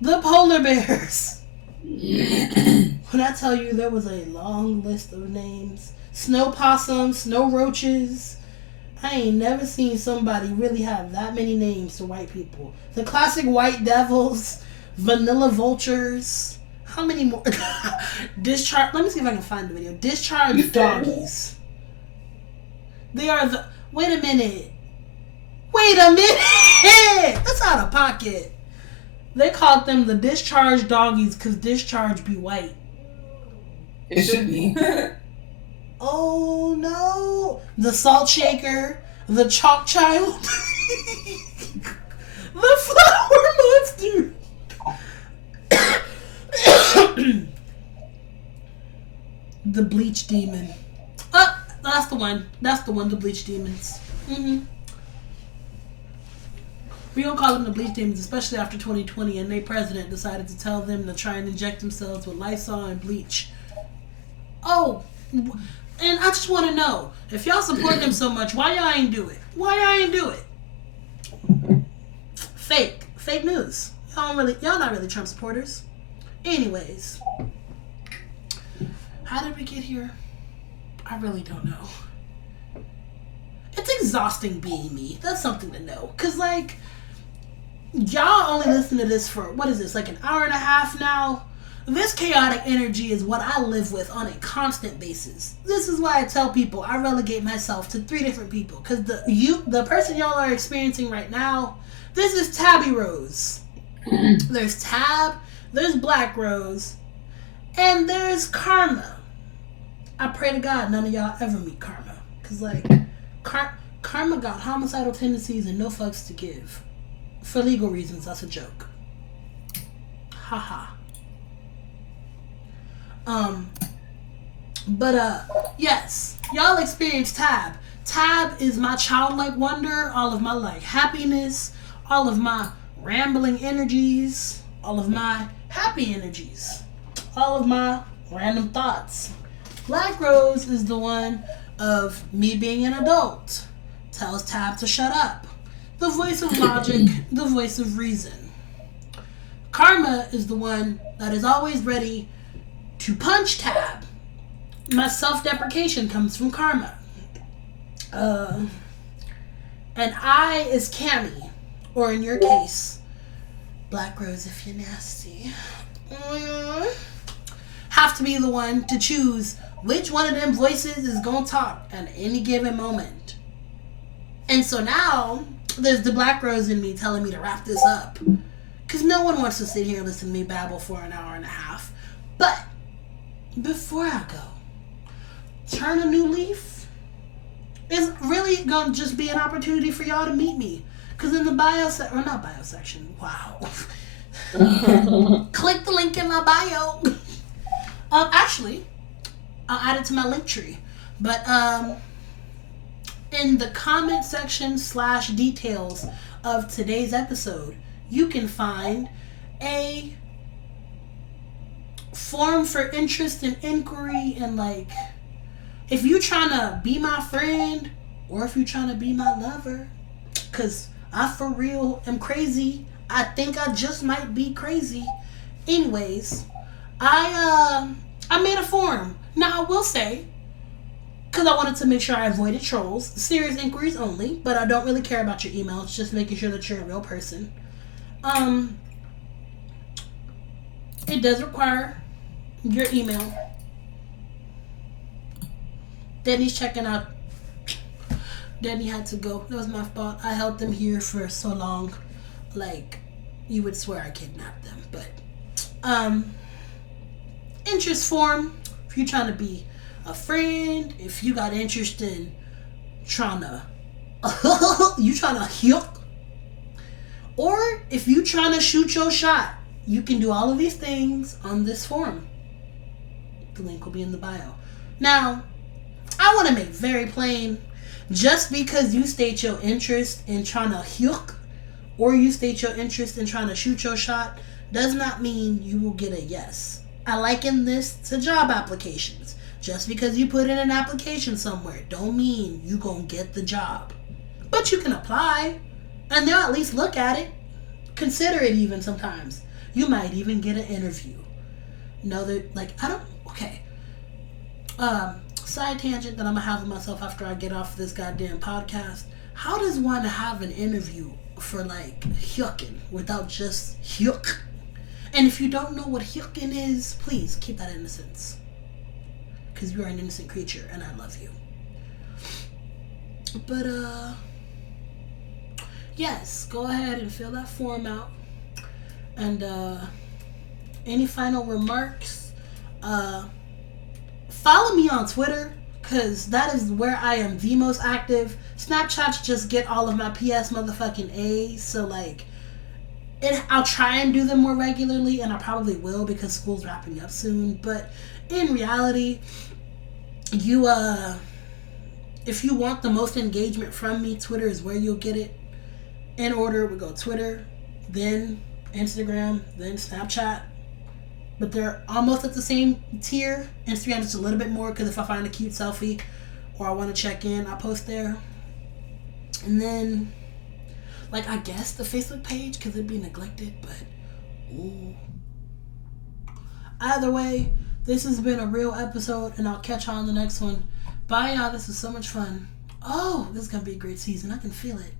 the polar bears. When I tell you there was a long list of names. Snow possums, snow roaches. I ain't never seen somebody really have that many names to white people. The classic white devils, vanilla vultures. How many more? Discharge. Let me see if I can find the video. Discharge doggies. They are the. Wait a minute. That's out of pocket. They called them the discharge doggies because discharge be white. It should be. Oh no. The salt shaker. The chalk child. The flower monster. The bleach demon. That's the one. The bleach demons. We don't call them the bleach demons, especially after 2020 and their president decided to tell them to try and inject themselves with Lysol and bleach. Oh, and I just want to know, if y'all support them so much, why y'all ain't do it? Fake news. Y'all not really Trump supporters. Anyways, how did we get here? I really don't know. It's exhausting being me. That's something to know. Because, like, y'all only listen to this for, what is this, like an hour and a half now? This chaotic energy is what I live with on a constant basis. This is why I tell people I relegate myself to 3 different people. Because the person y'all are experiencing right now, this is Tabby Rose. There's Tab, there's Black Rose, and there's Karma. I pray to God none of y'all ever meet Karma. Because, like, Karma got homicidal tendencies and no fucks to give. For legal reasons, that's a joke. Haha. Yes. Y'all experience Tab. Tab is my childlike wonder, all of my, like, happiness, all of my rambling energies, all of my happy energies, all of my random thoughts. Black Rose is the one of me being an adult. Tells Tab to shut up. The voice of logic, the voice of reason. Karma is the one that is always ready to punch Tab. My self-deprecation comes from Karma. And I is Cammy, or in your case, Black Rose if you're nasty. Have to be the one to choose which one of them voices is gonna talk at any given moment. And so now, there's the Black Rose in me telling me to wrap this up. Because no one wants to sit here and listen to me babble for an hour and a half. But before I go, turn a new leaf. It's really gonna just be an opportunity for y'all to meet me. Cause in the not bio section. Wow. Click the link in my bio. Actually, I'll add it to my link tree. But in the comment section / details of today's episode, you can find a form for interest and inquiry, and like, if you trying to be my friend or if you trying to be my lover, cause I for real am crazy. I think I just might be crazy. Anyways, I made a form. Now I will say, because I wanted to make sure I avoided trolls, serious inquiries only, but I don't really care about your emails, just making sure that you're a real person. It does require your email. Denny's checking out. Denny had to go. That was my fault. I held them here for so long. Like, you would swear I kidnapped them. But, interest form. If you're trying to be a friend, if you got interest in trying to, you trying to hook, or if you trying to shoot your shot, you can do all of these things on this form. The link will be in the bio. Now, I want to make very plain, just because you state your interest in trying to hook, or you state your interest in trying to shoot your shot, does not mean you will get a yes. I liken this to job applications. Just because you put in an application somewhere don't mean you gonna get the job. But you can apply, and they'll at least look at it. Consider it even sometimes. You might even get an interview. No, that, like, I don't, okay. Side tangent that I'm gonna have with myself after I get off this goddamn podcast. How does one have an interview for, like, hooking without just hook? And if you don't know what hooking is, please keep that innocence. Because you are an innocent creature, and I love you. But, yes, go ahead and fill that form out. And, any final remarks? Follow me on Twitter, because that is where I am the most active. Snapchats just get all of my PS motherfucking A's, so, like, I'll try and do them more regularly, and I probably will because school's wrapping up soon. But in reality, if you want the most engagement from me, Twitter is where you'll get it. In order, we go Twitter, then Instagram, then Snapchat. But they're almost at the same tier. Instagram is a little bit more because if I find a cute selfie or I want to check in, I post there. And then, like, I guess the Facebook page because it'd be neglected, but ooh. Either way, this has been a real episode, and I'll catch y'all on the next one. Bye, y'all. This was so much fun. Oh, this is going to be a great season. I can feel it.